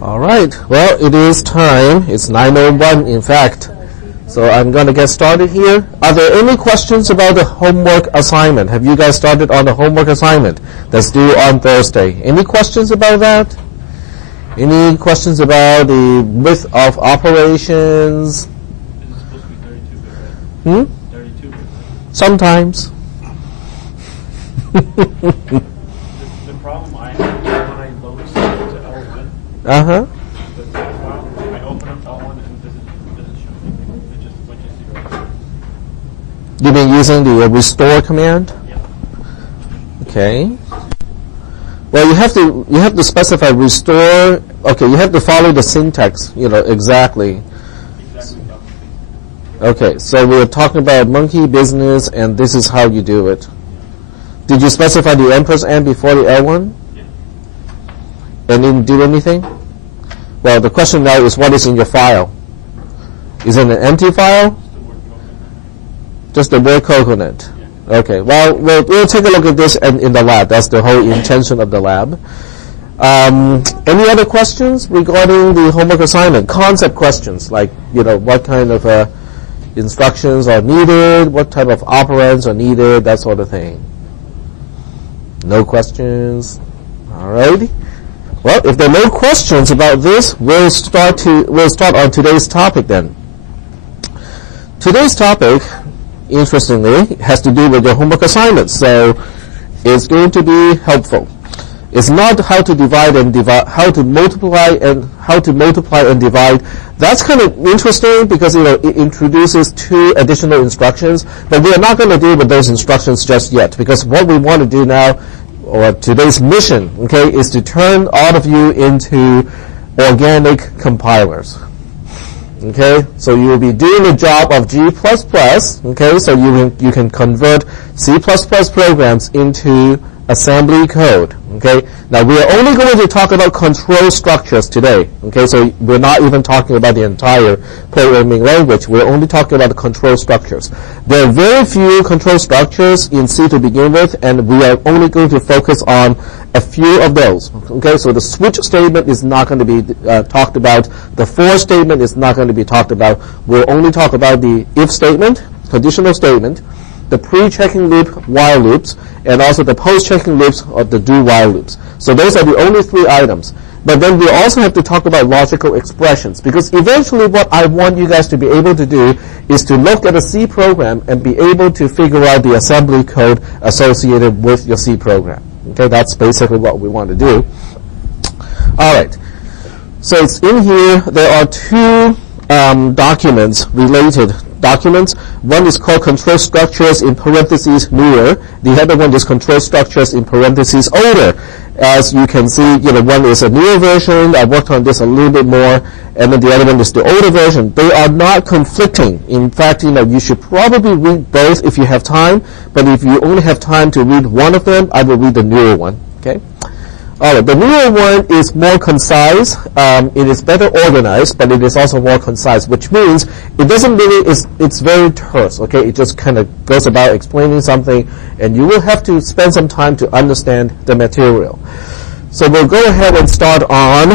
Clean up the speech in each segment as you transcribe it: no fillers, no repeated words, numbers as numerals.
All right. Well, it is time. It's 9:01, in fact. So I'm going to get started here. Are there any questions about the homework assignment? Have you guys started on the homework assignment that's due on Thursday? Any questions about that? Any questions about the width of operations? Is it supposed to be 32 bit? 32 bit. Sometimes. The problem I have is when I load something to L1, Uh-huh. the text file, I open up L1 and it doesn't show anything. It just switches zero. You've been using the restore command? Yeah. Okay. Well, you have to specify restore. Okay, you have to follow the syntax, exactly. Okay, so we're talking about monkey business, and this is how you do it. Did you specify the ampersand before the L1? Yeah. And didn't do anything? Well, the question now is, what is in your file? Is it an empty file? Just the word coconut. Yeah. Okay, well, we'll take a look at this in the lab. That's the whole intention of the lab. Any other questions regarding the homework assignment? Concept questions, like, what kind of instructions are needed, what type of operands are needed, that sort of thing. No questions? All right. Well, if there are no questions about this, we'll start on today's topic then. Today's topic, interestingly, has to do with your homework assignments, so it's going to be helpful. It's not how to how to multiply and divide. That's kind of interesting because it introduces two additional instructions, but we are not going to deal with those instructions just yet, because what we want to do now, or today's mission, okay, is to turn all of you into organic compilers. Okay, so you will be doing the job of G++. Okay, so you can convert C++ programs into assembly code. Okay, now we are only going to talk about control structures today. Okay, so we're not even talking about the entire programming language. We're only talking about the control structures. There are very few control structures in C to begin with, and we are only going to focus on a few of those. Okay, so the switch statement is not going to be talked about. The for statement is not going to be talked about. We'll only talk about the if statement, conditional statement, the pre-checking loop while loops, and also the post-checking loops or the do-while loops. So those are the only three items. But then we also have to talk about logical expressions, because eventually what I want you guys to be able to do is to look at a C program and be able to figure out the assembly code associated with your C program. Okay, that's basically what we want to do. All right. So it's in here. There are two related documents. One is called control structures in parentheses newer. The other one is control structures in parentheses older. As you can see, one is a newer version. I worked on this a little bit more, and then the other one is the older version. They are not conflicting. In fact, you should probably read both if you have time, but if you only have time to read one of them, I will read the newer one. Okay? All right, the newer one is more concise. It is better organized, but it is also more concise, which means it doesn't really, it's very terse, okay? It just kind of goes about explaining something, and you will have to spend some time to understand the material. So we'll go ahead and start on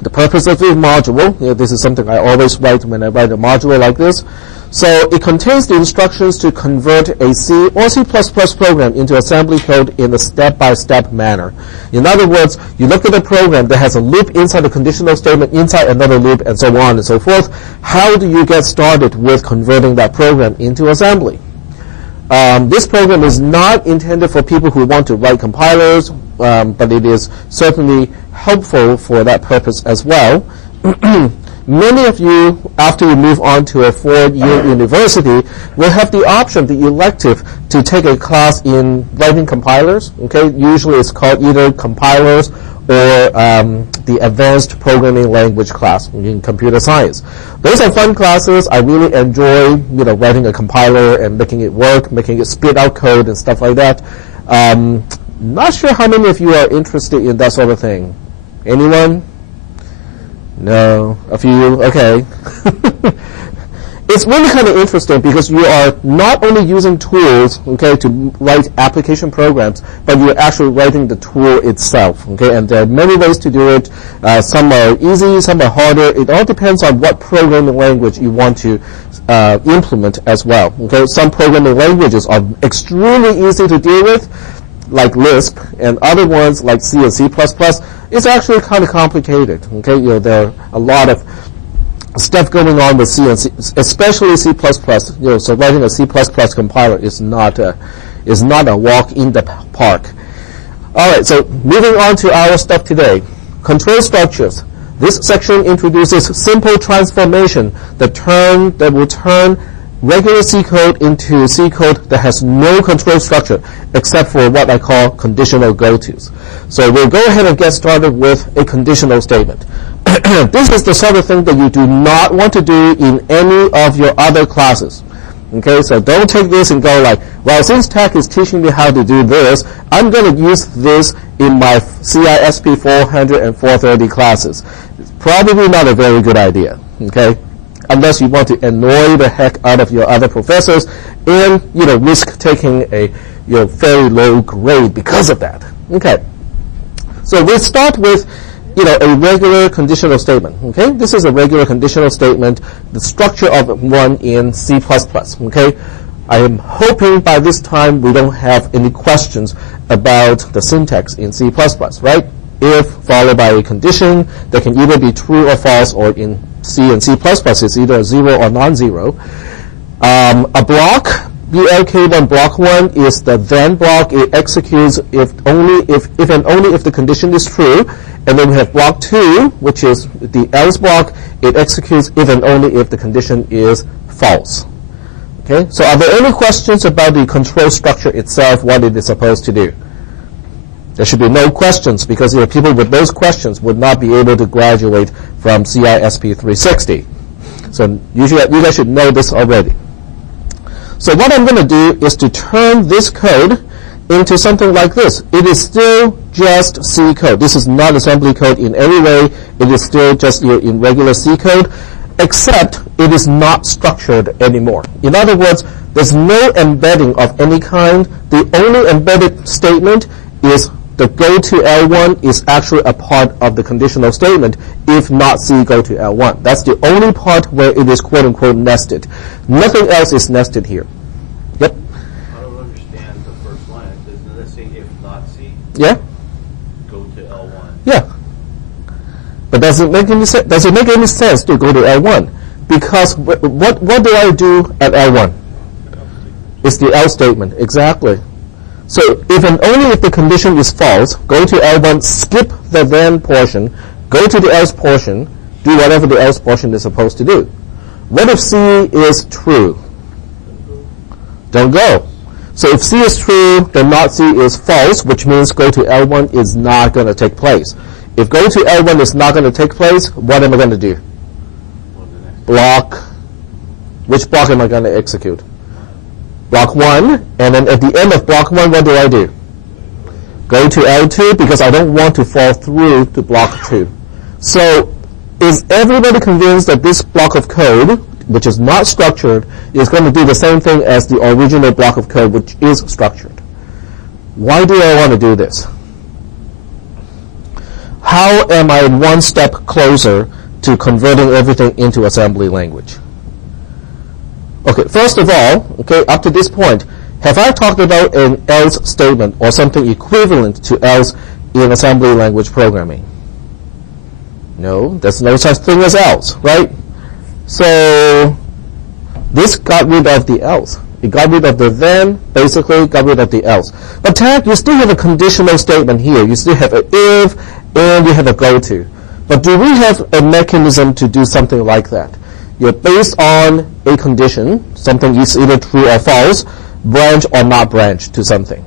the purpose of the module. This is something I always write when I write a module like this. So it contains the instructions to convert a C or C++ program into assembly code in a step-by-step manner. In other words, you look at a program that has a loop inside a conditional statement, inside another loop, and so on and so forth. How do you get started with converting that program into assembly? This program is not intended for people who want to write compilers, but it is certainly helpful for that purpose as well. Many of you, after you move on to a 4-year university, will have the option, the elective, to take a class in writing compilers. Okay, usually it's called either compilers or the advanced programming language class in computer science. Those are fun classes. I really enjoy, writing a compiler and making it work, making it spit out code and stuff like that. Not sure how many of you are interested in that sort of thing. Anyone? No, a few, okay. it's really kind of interesting because you are not only using tools, okay, to write application programs, but you're actually writing the tool itself, okay, and there are many ways to do it. Some are easy, some are harder. It all depends on what programming language you want to implement as well, okay. Some programming languages are extremely easy to deal with, like Lisp, and other ones like C and C++, it's actually kind of complicated, okay. There are a lot of stuff going on with C and C, especially C++. So writing a C++ compiler is not a walk in the park. All right, so moving on to our stuff today. Control structures. This section introduces simple transformation that will turn regular C code into C code that has no control structure except for what I call conditional go-tos. So we'll go ahead and get started with a conditional statement. This is the sort of thing that you do not want to do in any of your other classes. Okay, so don't take this and go like, well, since Tech is teaching me how to do this, I'm going to use this in my CISP 400 and 430 classes. It's probably not a very good idea, okay? Unless you want to annoy the heck out of your other professors and, risk taking a, very low grade because of that. Okay. So we start with, a regular conditional statement, okay? This is a regular conditional statement, the structure of one in C++, okay? I am hoping by this time we don't have any questions about the syntax in C++, right? If followed by a condition that can either be true or false, or in C and C++ it's either 0 or non-zero. A block, BLK1 block 1 is the then block. It executes if and only if the condition is true. And then we have block 2, which is the else block. It executes if and only if the condition is false. Okay, so are there any questions about the control structure itself, what it is supposed to do? There should be no questions because people with those questions would not be able to graduate from CISP 360. So you guys should know this already. So what I'm going to do is to turn this code into something like this. It is still just C code. This is not assembly code in any way. It is still just in regular C code, except it is not structured anymore. In other words, there's no embedding of any kind. The only embedded statement is the go to L1 is actually a part of the conditional statement, if not C go to L1. That's the only part where it is quote-unquote nested. Nothing else is nested here. Yep? I don't understand the first line. Doesn't it say if not C? Yeah? Go to L1. Yeah. But does it make any sense to go to L1? Because what do I do at L1? It's the else statement. Exactly. So if and only if the condition is false, go to L1, skip the then portion, go to the else portion, do whatever the else portion is supposed to do. What if C is true? Don't go. So if C is true, then not C is false, which means go to L1 is not going to take place. If go to L1 is not going to take place, what am I going to do? Block. Which block am I going to execute? Block 1, and then at the end of block 1, what do I do? Go to L2 because I don't want to fall through to block 2. So is everybody convinced that this block of code, which is not structured, is going to do the same thing as the original block of code, which is structured? Why do I want to do this? How am I one step closer to converting everything into assembly language? Okay, first of all, okay, up to this point, have I talked about an else statement or something equivalent to else in assembly language programming? No, there's no such thing as else, right? So this got rid of the else. It got rid of the then, basically got rid of the else. But tag, you still have a conditional statement here. You still have an if, and you have a go to. But do we have a mechanism to do something like that? You're based on a condition, something is either true or false, branch or not branch to something.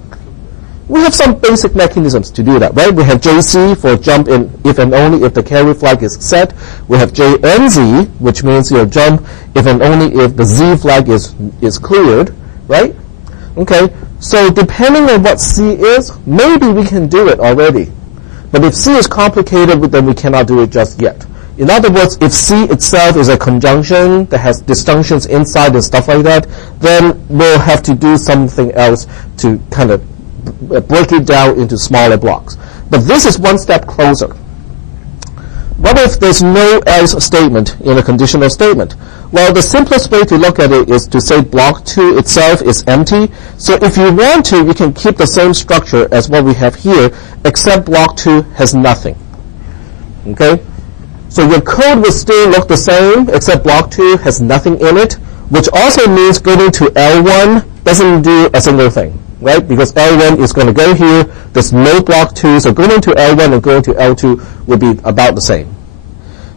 We have some basic mechanisms to do that, right? We have JC for jump in if and only if the carry flag is set. We have JNZ, which means you'll jump if and only if the Z flag is cleared, right? Okay, so depending on what C is, maybe we can do it already. But if C is complicated, then we cannot do it just yet. In other words, if C itself is a conjunction that has disjunctions inside and stuff like that, then we'll have to do something else to kind of break it down into smaller blocks. But this is one step closer. What if there's no else statement in a conditional statement? Well, the simplest way to look at it is to say block 2 itself is empty. So if you want to, you can keep the same structure as what we have here, except block 2 has nothing. Okay? So your code will still look the same, except block 2 has nothing in it, which also means going to L1 doesn't do a single thing, right? Because L1 is going to go here, there's no block 2, so going to L1 and going to L2 would be about the same.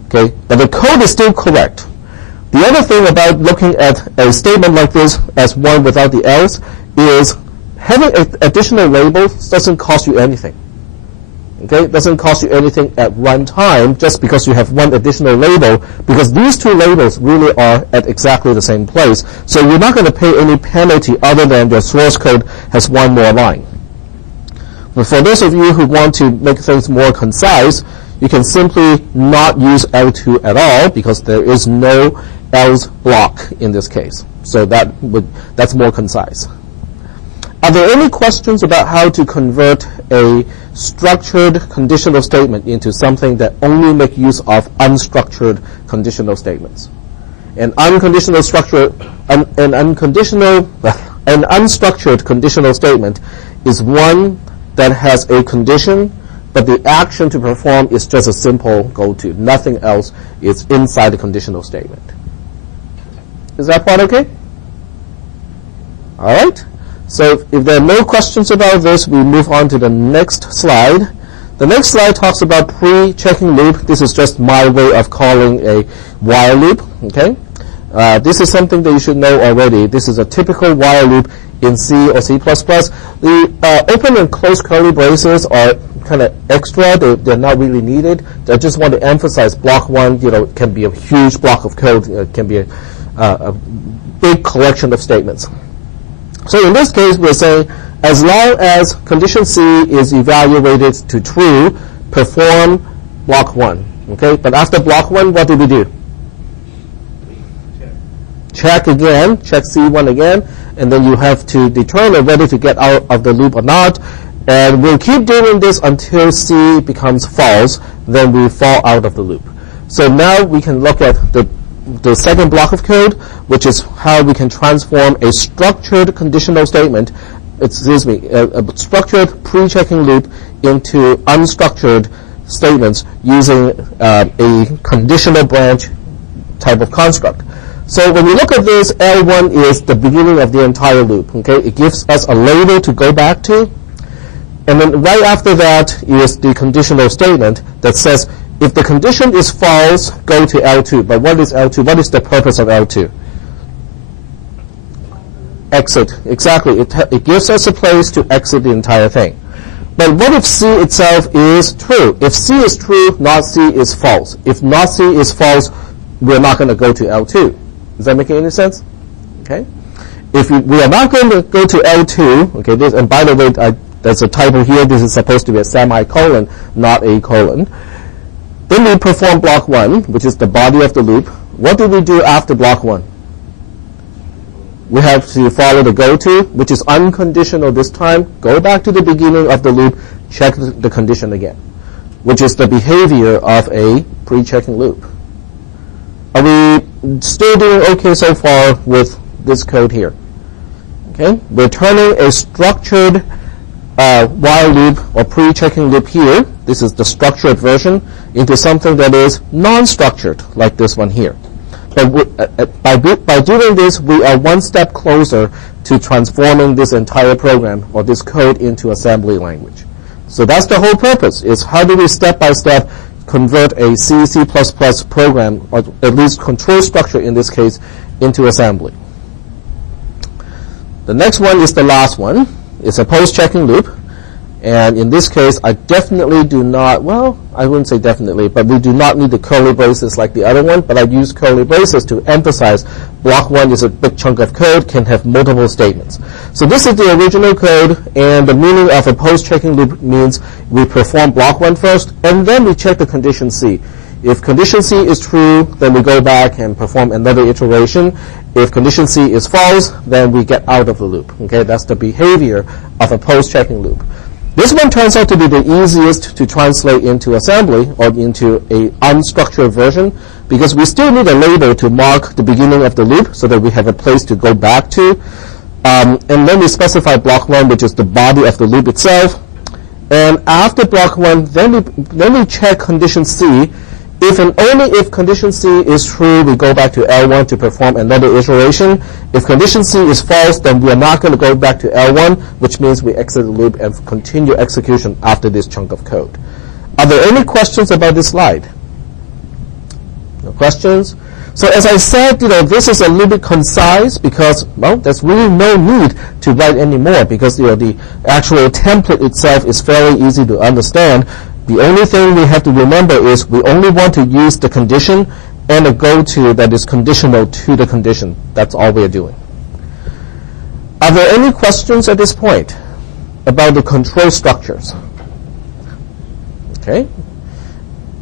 Okay? But the code is still correct. The other thing about looking at a statement like this as one without the else is having additional labels doesn't cost you anything. Okay? It doesn't cost you anything at runtime just because you have one additional label, because these two labels really are at exactly the same place. So you're not going to pay any penalty other than your source code has one more line. But for those of you who want to make things more concise, you can simply not use L2 at all because there is no else block in this case. So that's more concise. Are there any questions about how to convert a structured conditional statement into something that only make use of unstructured conditional statements? An unstructured conditional statement is one that has a condition, but the action to perform is just a simple goto. Nothing else is inside the conditional statement. Is that part okay? All right. So if there are no questions about this, we move on to the next slide. The next slide talks about pre-checking loop. This is just my way of calling a while loop. Okay. This is something that you should know already. This is a typical while loop in C or C++. The open and close curly braces are kind of extra. They're not really needed. I just want to emphasize block 1, can be a huge block of code. It can be a big collection of statements. So in this case, we're saying as long as condition C is evaluated to true, perform block 1. Okay? But after block 1, what do we do? Check again, check C1 again, and then you have to determine whether to get out of the loop or not. And we'll keep doing this until C becomes false, then we fall out of the loop. So now we can look at the second block of code, which is how we can transform a structured conditional statement, a structured pre-checking loop into unstructured statements using a conditional branch type of construct. So when we look at this, L1 is the beginning of the entire loop. Okay, it gives us a label to go back to, and then right after that is the conditional statement that says if the condition is false, go to L2. But what is L2? What is the purpose of L2? Exit. Exactly. It gives us a place to exit the entire thing. But what if C itself is true? If C is true, not C is false. If not C is false, we're not going to go to L2. Does that make any sense? Okay. If we are not going to go to L2, okay, and by the way, there's a typo here. This is supposed to be a semicolon, not a colon. Then we perform block 1, which is the body of the loop. What do we do after block 1? We have to follow the goto, which is unconditional this time. Go back to the beginning of the loop, check the condition again, which is the behavior of a pre-checking loop. Are we still doing okay so far with this code here? Okay, we're turning a structured while loop or pre-checking loop here, this is the structured version, into something that is non-structured, like this one here. But by doing this, we are one step closer to transforming this entire program or this code into assembly language. So that's the whole purpose, is how do we step-by-step convert a C, C++ program, or at least control structure in this case, into assembly. The next one is the last one. It's a post-checking loop. And in this case, I definitely do not, well, I wouldn't say definitely, but we do not need the curly braces like the other one, but I use curly braces to emphasize block 1 is a big chunk of code, can have multiple statements. So this is the original code, and the meaning of a post-checking loop means we perform block 1 first, and then we check the condition C. If condition C is true, then we go back and perform another iteration. If condition C is false, then we get out of the loop. Okay, that's the behavior of a post-checking loop. This one turns out to be the easiest to translate into assembly or into a unstructured version, because we still need a label to mark the beginning of the loop so that we have a place to go back to. And then we specify block 1, which is the body of the loop itself. And after block 1, then we check condition C. If and only if condition C is true, we go back to L1 to perform another iteration. If condition C is false, then we are not going to go back to L1, which means we exit the loop and continue execution after this chunk of code. Are there any questions about this slide? No questions? So as I said, this is a little bit concise because, well, there's really no need to write anymore because, the actual template itself is fairly easy to understand. The only thing we have to remember is we only want to use the condition and a go-to that is conditional to the condition. That's all we're doing. Are there any questions at this point about the control structures? Okay.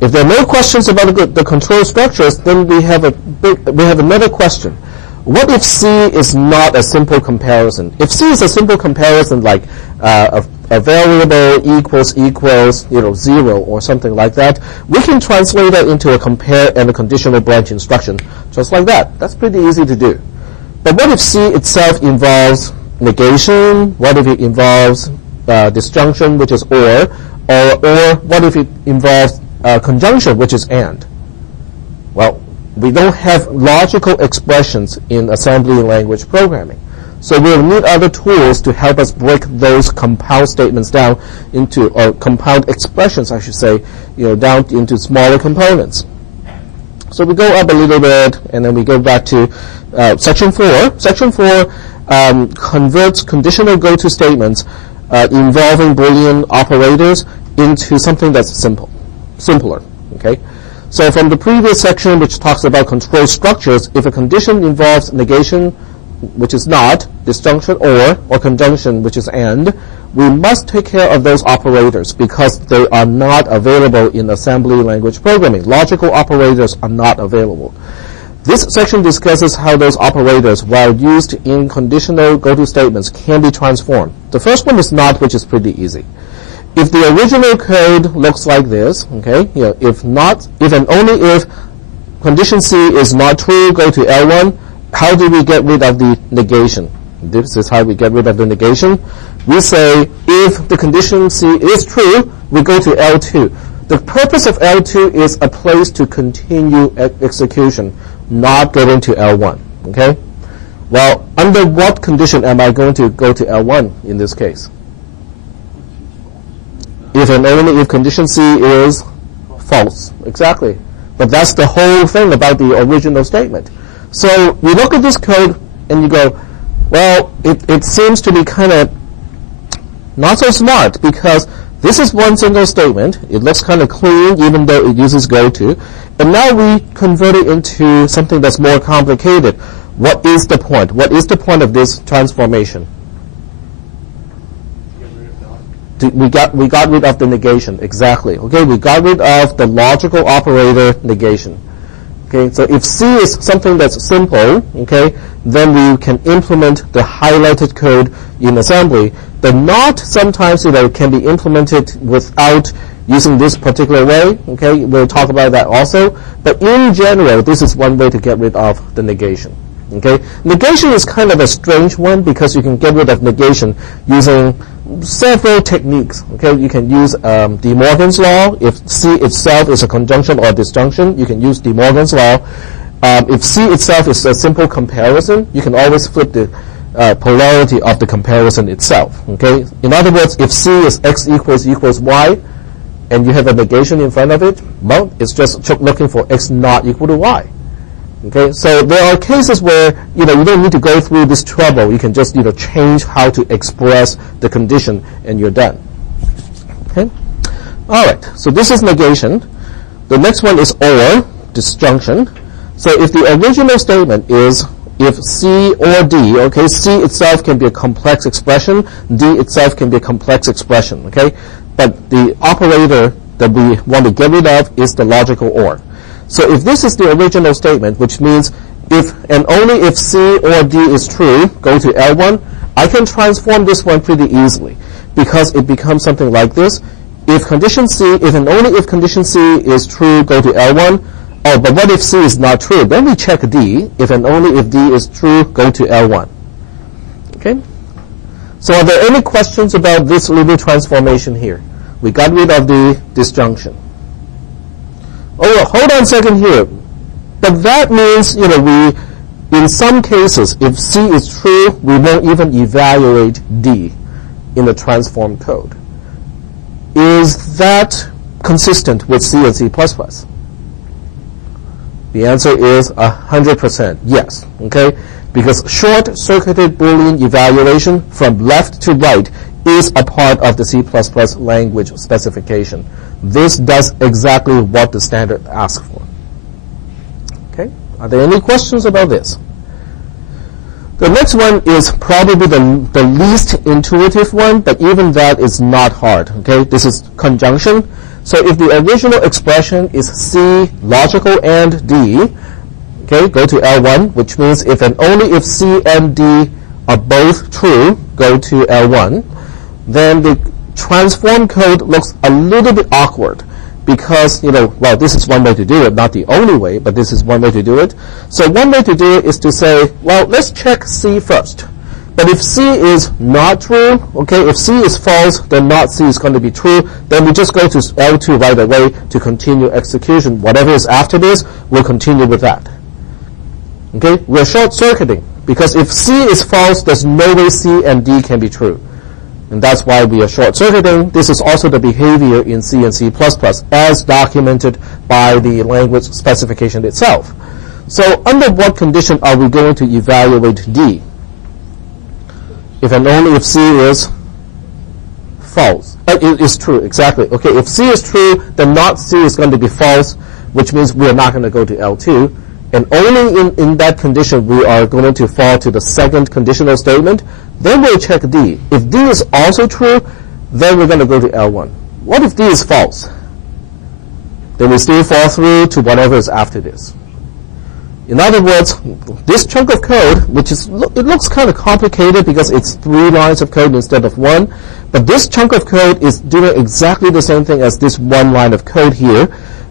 If there are no questions about the control structures, then we have another question. What if C is not a simple comparison? If C is a simple comparison, like a variable equals 0 or something like that, we can translate that into a compare and a conditional branch instruction, just like that. That's pretty easy to do. But what if C itself involves negation? What if it involves disjunction, which is or what if it involves conjunction, which is and? Well, we don't have logical expressions in assembly language programming. So we'll need other tools to help us break those compound statements down into, or compound expressions, I should say, down into smaller components. So we go up a little bit, and then we go back to section 4. Section 4 converts conditional go-to statements involving Boolean operators into something that's simpler. Okay. So from the previous section, which talks about control structures, if a condition involves negation, which is not, disjunction or conjunction, which is and, we must take care of those operators because they are not available in assembly language programming. Logical operators are not available. This section discusses how those operators, while used in conditional go-to statements, can be transformed. The first one is not, which is pretty easy. If the original code looks like this, okay, if and only if condition C is not true, go to L1. How do we get rid of the negation? This is how we get rid of the negation. We say if the condition C is true, we go to L2. The purpose of L2 is a place to continue execution, not getting to L1. Okay? Well, under what condition am I going to go to L1 in this case? If and only if condition C is false. Exactly. But that's the whole thing about the original statement. So you look at this code and you go, well, it seems to be kind of not so smart because this is one single statement. It looks kind of clean even though it uses goto. And now we convert it into something that's more complicated. What is the point? What is the point of this transformation? We got rid of the negation. Exactly. Okay, we got rid of the logical operator negation. Okay, so if C is something that's simple, okay, then we can implement the highlighted code in assembly. The not sometimes can be implemented without using this particular way. Okay, we'll talk about that also. But in general, this is one way to get rid of the negation. Okay, negation is kind of a strange one because you can get rid of negation using several techniques. Okay, you can use DeMorgans Law. If C itself is a conjunction or a disjunction, you can use DeMorgans Law. If C itself is a simple comparison, you can always flip the polarity of the comparison itself. Okay, in other words, if C is x equals y, and you have a negation in front of it, well, it's just looking for x not equal to y. Okay, so there are cases where you don't need to go through this trouble. You can just change how to express the condition, and you're done. Okay, all right. So this is negation. The next one is or disjunction. So if the original statement is if C or D, okay, C itself can be a complex expression, D itself can be a complex expression. Okay, but the operator that we want to get rid of is the logical or. So if this is the original statement, which means if and only if C or D is true, go to L1, I can transform this one pretty easily because it becomes something like this. If condition C, if and only if condition C is true, go to L1. Oh, but what if C is not true? Then we check D. If and only if D is true, go to L1. Okay? So are there any questions about this little transformation here? We got rid of the disjunction. Oh, hold on a second here. But that means, in some cases, if C is true, we won't even evaluate D in the transform code. Is that consistent with C and C++? The answer is 100% yes, okay? Because short-circuited Boolean evaluation from left to right is a part of the C++ language specification. This does exactly what the standard asks for. Okay? Are there any questions about this? The next one is probably the least intuitive one, but even that is not hard. Okay? This is conjunction. So if the original expression is C, logical and D, okay, go to L1, which means if and only if C and D are both true, go to L1, then the transform code looks a little bit awkward because, well, this is one way to do it, not the only way, but this is one way to do it. So one way to do it is to say, well, let's check C first. But if C is not true, okay, if C is false, then not C is going to be true, then we just go to L2 right away to continue execution. Whatever is after this, we'll continue with that. Okay, we're short-circuiting because if C is false, there's no way C and D can be true. And that's why we are short-circuiting. This is also the behavior in C and C++ as documented by the language specification itself. So under what condition are we going to evaluate D? If and only if C is false. It is true, exactly. Okay, if C is true, then not C is going to be false, which means we are not going to go to L2. And only in that condition we are going to fall to the second conditional statement. Then we'll check D. If D is also true, then we're going to go to L1. What if D is false? Then we still fall through to whatever is after this. In other words, this chunk of code, which is, it looks kind of complicated because it's 3 lines of code instead of 1, but this chunk of code is doing exactly the same thing as this 1 line of code here.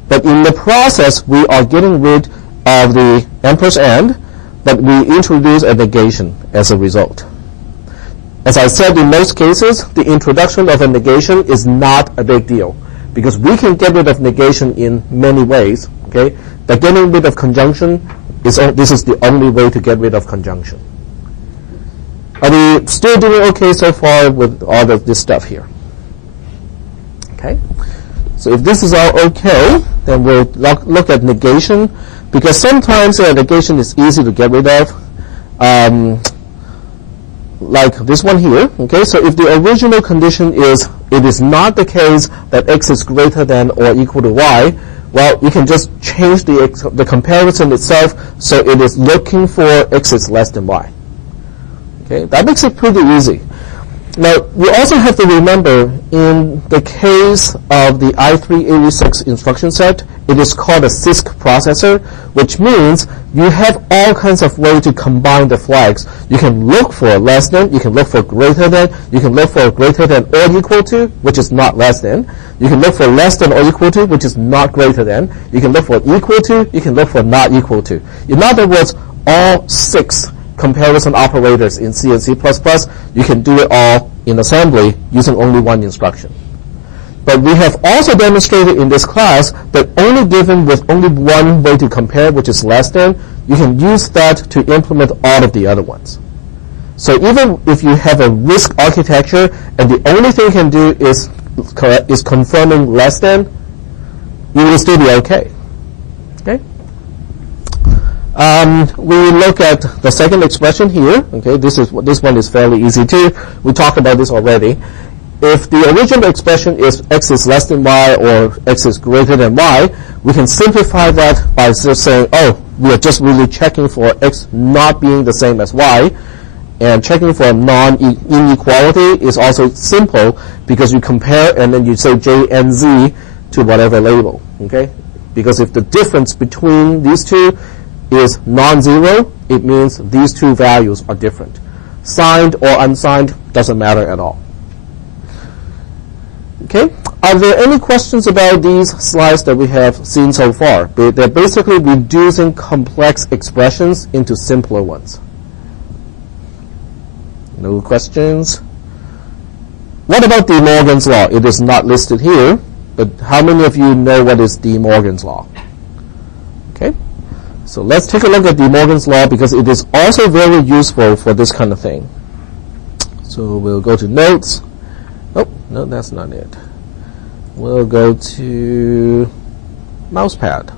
But in the process, we are getting rid of the ampersand, but we introduce a negation as a result. As I said, in most cases, the introduction of a negation is not a big deal because we can get rid of negation in many ways, okay? But getting rid of conjunction, this is the only way to get rid of conjunction. Are we still doing okay so far with all of this stuff here? Okay? So if this is all okay, then we'll look at negation, because sometimes negation is easy to get rid of, like this one here. Okay, so if the original condition is it is not the case that x is greater than or equal to y, well, you can just change the comparison itself so it is looking for x is less than y. Okay, that makes it pretty easy. Now, you also have to remember, in the case of the I386 instruction set, it is called a cisp processor, which means you have all kinds of ways to combine the flags. You can look for less than, you can look for greater than, you can look for greater than or equal to, which is not less than. You can look for less than or equal to, which is not greater than. You can look for equal to, you can look for not equal to. In other words, all 6 comparison operators in C and C++, you can do it all in assembly using only 1 instruction. But we have also demonstrated in this class that only given with only 1 way to compare, which is less than, you can use that to implement all of the other ones. So even if you have a RISC architecture and the only thing you can do is confirming less than, you will still be okay. Okay? We look at the second expression here. Okay, this one is fairly easy too. We talked about this already. If the original expression is x is less than y or x is greater than y, we can simplify that by just saying, oh, we are just really checking for x not being the same as y. And checking for non-inequality is also simple because you compare and then you say j and z to whatever label. Okay, because if the difference between these two is non-zero, it means these two values are different. Signed or unsigned doesn't matter at all. Okay, are there any questions about these slides that we have seen so far? They're basically reducing complex expressions into simpler ones. No questions? What about DeMorgans Law? It is not listed here, but how many of you know what is DeMorgans Law? Okay, so let's take a look at DeMorgans Law because it is also very useful for this kind of thing. So we'll go to Notes. Oh, no, that's not it. We'll go to Mousepad.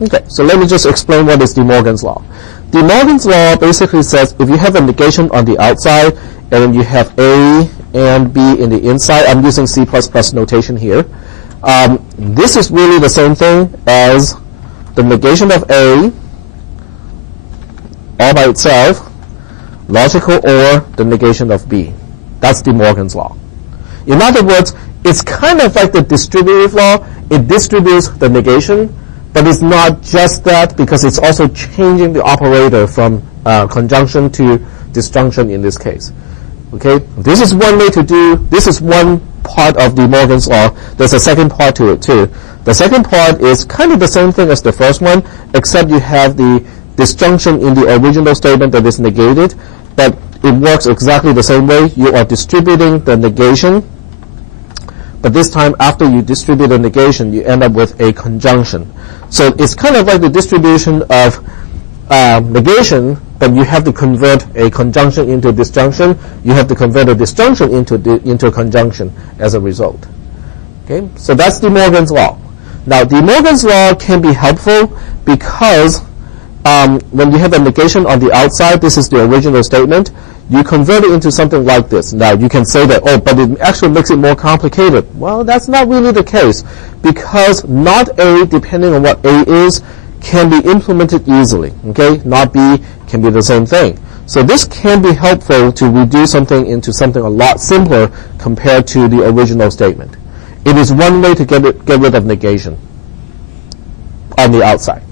Okay, so let me just explain what is DeMorgans Law. DeMorgans Law basically says if you have a negation on the outside and then you have A and B in the inside, I'm using C++ notation here. This is really the same thing as the negation of A all by itself, logical or the negation of B. That's DeMorgans Law. In other words, it's kind of like the distributive law. It distributes the negation, but it's not just that because it's also changing the operator from conjunction to disjunction in this case. Okay, this is one way to do, this is one part of DeMorgans Law. There's a second part to it too. The second part is kind of the same thing as the first one, except you have the disjunction in the original statement that is negated, but it works exactly the same way. You are distributing the negation, but this time after you distribute the negation, you end up with a conjunction. So it's kind of like the distribution of negation, but you have to convert a conjunction into disjunction. You have to convert a disjunction into a conjunction as a result. Okay, so that's DeMorgans Law. Now, DeMorgans Law can be helpful because when you have a negation on the outside, this is the original statement, you convert it into something like this. Now, you can say that, oh, but it actually makes it more complicated. Well, that's not really the case because not A, depending on what A is, can be implemented easily. Okay, not B can be the same thing. So this can be helpful to reduce something into something a lot simpler compared to the original statement. It is one way to get rid of negation on the outside.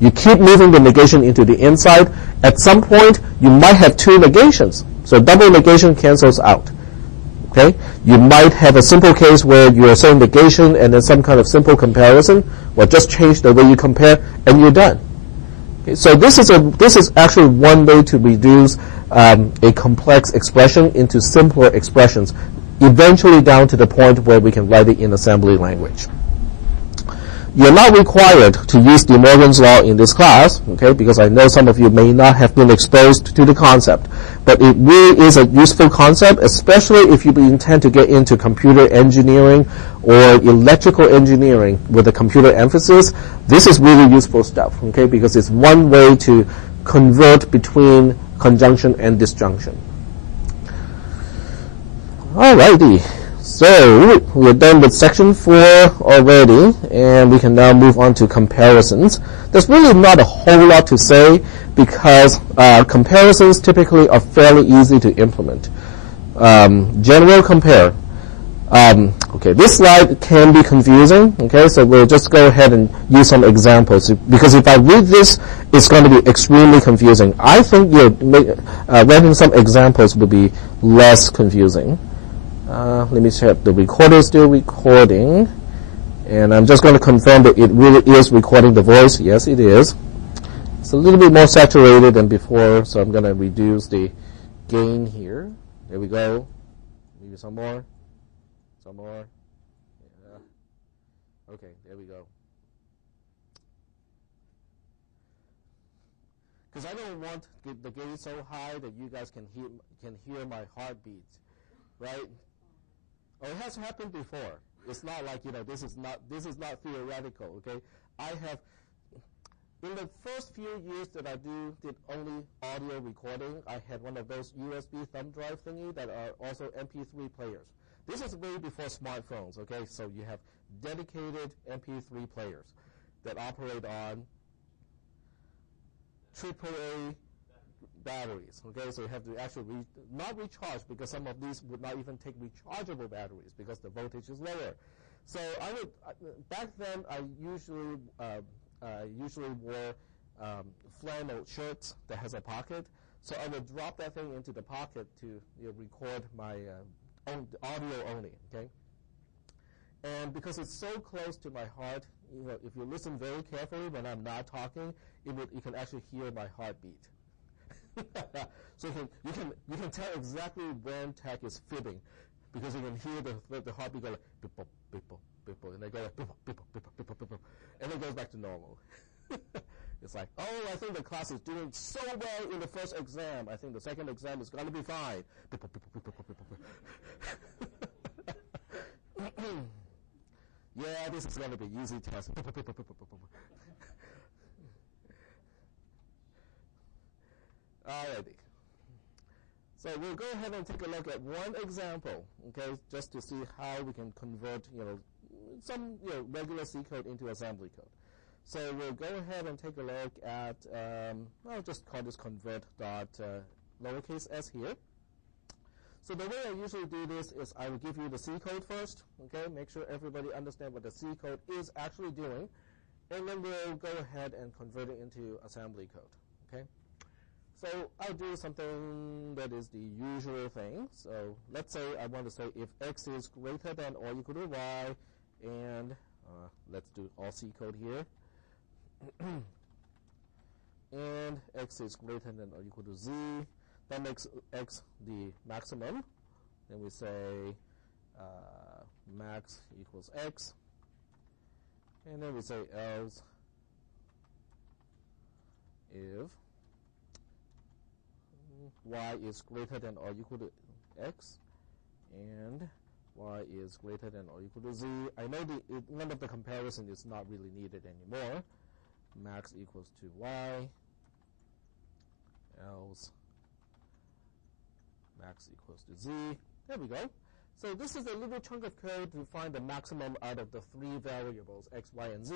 You keep moving the negation into the inside. At some point, you might have two negations. So double negation cancels out. Okay? You might have a simple case where you are saying negation and then some kind of simple comparison. Well, just change the way you compare and you're done. Okay? So this is actually one way to reduce a complex expression into simpler expressions, eventually down to the point where we can write it in assembly language. You're not required to use DeMorgans Law in this class, okay, because I know some of you may not have been exposed to the concept. But it really is a useful concept, especially if you intend to get into computer engineering or electrical engineering with a computer emphasis. This is really useful stuff, okay, because it's one way to convert between conjunction and disjunction. Alrighty. So we're done with section 4 already, and we can now move on to comparisons. There's really not a whole lot to say because comparisons typically are fairly easy to implement. General compare. Okay, this slide can be confusing. Okay, so we'll just go ahead and use some examples because if I read this, it's going to be extremely confusing. I think writing some examples would be less confusing. Let me check. The recorder is still recording. And I'm just going to confirm that it really is recording the voice. Yes, it is. It's a little bit more saturated than before, so I'm going to reduce the gain here. There we go. Maybe some more. Some more. Yeah. Okay, there we go. Because I don't want the gain so high that you guys can hear my heartbeat, right? Oh, it has happened before. It's not like, this is not theoretical, okay? I have, in the first few years that I did only audio recording, I had one of those USB thumb drive thingy that are also MP3 players. This is way before smartphones, okay? So you have dedicated MP3 players that operate on AAA batteries, okay? So you have to actually not recharge because some of these would not even take rechargeable batteries because the voltage is lower. So I would back then I usually wore flannel shirts that has a pocket. So I would drop that thing into the pocket to record my audio only. Okay. And because it's so close to my heart, if you listen very carefully when I'm not talking, you can actually hear my heartbeat. So you can tell exactly when tech is fibbing, because you can hear the heartbeat go like beep boop, beep boop, beep boop, and they go like beep boop, beep boop, beep boop, beep boop, beep boop, and it goes back to normal. It's like, oh, I think the class is doing so well in the first exam. I think the second exam is going to be fine. Beep boop, beep boop, beep boop, beep boop, beep boop. Yeah, this is going to be easy test. Alrighty. So we'll go ahead and take a look at one example, okay, just to see how we can convert, some, regular C code into assembly code. So we'll go ahead and take a look at, I'll just call this convert dot lowercase s here. So the way I usually do this is I will give you the C code first, okay, make sure everybody understands what the C code is actually doing, and then we'll go ahead and convert it into assembly code, okay. So I'll do something that is the usual thing. So let's say I want to say if x is greater than or equal to y, and let's do all C code here, and x is greater than or equal to z. That makes x the maximum. Then we say max equals x. And then we say else if y is greater than or equal to x and y is greater than or equal to z. I know none of the comparison is not really needed anymore. Max equals to y, else max equals to z. There we go. So this is a little chunk of code to find the maximum out of the three variables, x, y, and z,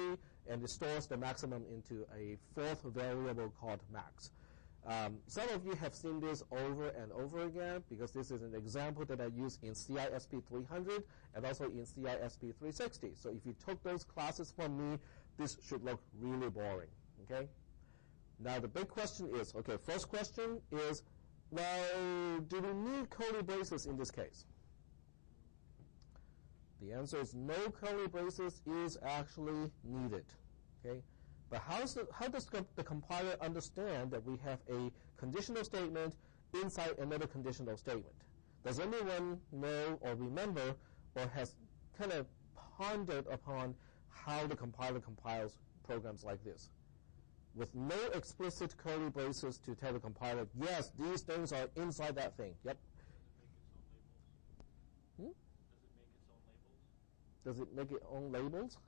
and it stores the maximum into a fourth variable called max. Some of you have seen this over and over again because this is an example that I use in cisp310 and also in cisp360. So if you took those classes from me, this should look really boring. Okay? Now the big question is, okay, first question is, well, do we need curly braces in this case? The answer is no, curly braces is actually needed. Okay? But how does the compiler understand that we have a conditional statement inside another conditional statement? Does anyone know or remember or has kind of pondered upon how the compiler compiles programs like this? With no explicit curly braces to tell the compiler, yes, these things are inside that thing. Yep. Does it make its own labels? Does it make its own labels?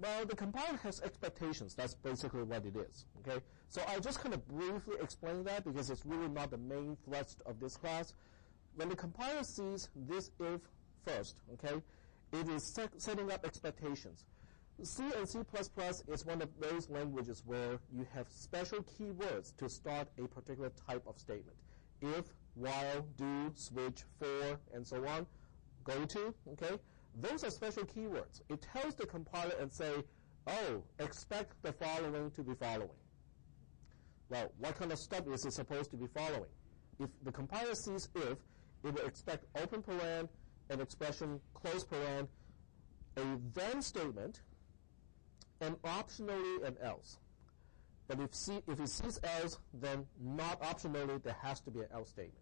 Well, the compiler has expectations. That's basically what it is. Okay, so I'll just kind of briefly explain that because it's really not the main thrust of this class. When the compiler sees this if first, okay, it is setting up expectations. C and C++ is one of those languages where you have special keywords to start a particular type of statement. If, while, do, switch, for, and so on, go to, okay? Those are special keywords. It tells the compiler and say, oh, expect the following to be following. Well, what kind of stuff is it supposed to be following? If the compiler sees if, it will expect open paren, an expression, close paren, a then statement, and optionally an else. But if it sees else, then not optionally, there has to be an else statement.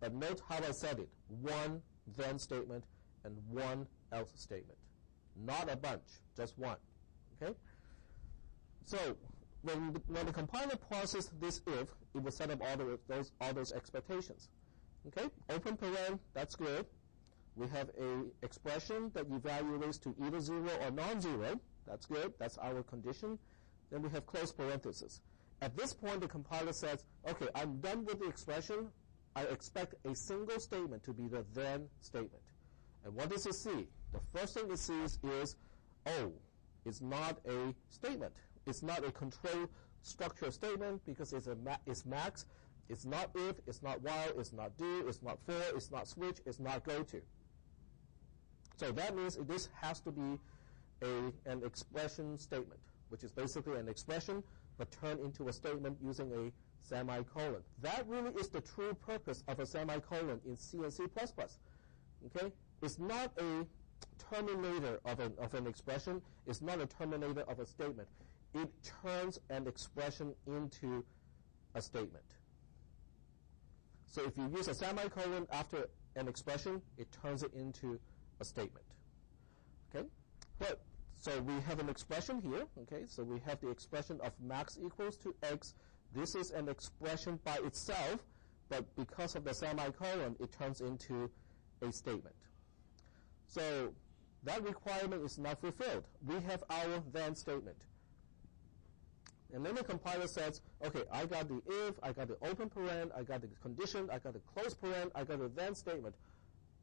But note how I said it. One then statement and one else statement. Not a bunch, just one. Okay? So when the compiler parses this if, it will set up all those expectations. Okay? Open paren, that's good. We have a expression that evaluates to either 0 or non-zero. That's good. That's our condition. Then we have close parenthesis. At this point, the compiler says, okay, I'm done with the expression. I expect a single statement to be the then statement. And what does it see? The first thing it sees is, oh, it's not a statement. It's not a control structure statement because it's max. It's not if, it's not while, it's not do, it's not for, it's not switch, it's not go to. So that means this has to be an expression statement, which is basically an expression but turned into a statement using a semicolon. That really is the true purpose of a semicolon in C and C++. Okay? It's not a terminator of an expression. It's not a terminator of a statement. It turns an expression into a statement. So if you use a semicolon after an expression, it turns it into a statement. Okay? But so we have an expression here. Okay? So we have the expression of max equals to x. This is an expression by itself, but because of the semicolon, it turns into a statement. So that requirement is not fulfilled. We have our then statement. And then the compiler says, okay, I got the if, I got the open paren, I got the condition, I got the close paren, I got the then statement.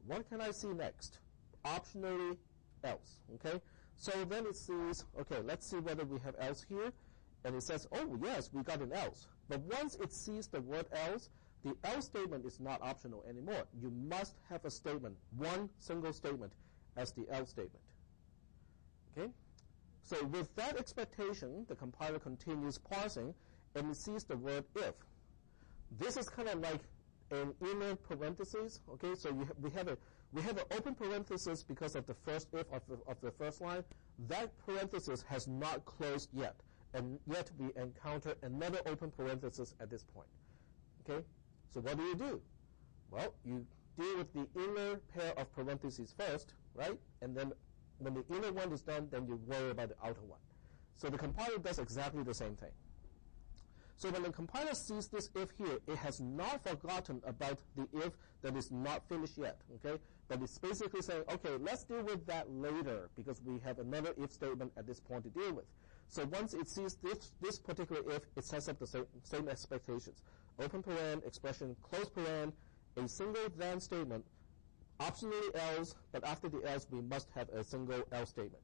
What can I see next? Optionally, else. Okay? So then it says, okay, let's see whether we have else here. And it says, oh, yes, we got an else. But once it sees the word else, the else statement is not optional anymore. You must have a statement, one single statement, as the else statement. Okay? So with that expectation, the compiler continues parsing, and it sees the word if. This is kind of like an inner parenthesis. Okay, so we have an open parenthesis because of the first if of the first line. That parenthesis has not closed yet, and yet we encounter another open parenthesis at this point. Okay, so what do? Well, you deal with the inner pair of parentheses first, right? And then when the inner one is done, then you worry about the outer one. So the compiler does exactly the same thing. So when the compiler sees this if here, it has not forgotten about the if that is not finished yet, okay? But it's basically saying, okay, let's deal with that later because we have another if statement at this point to deal with. So once it sees this particular if, it sets up the same expectations. Open paren, expression, close paren, a single then statement, optionally else, but after the else, we must have a single else statement.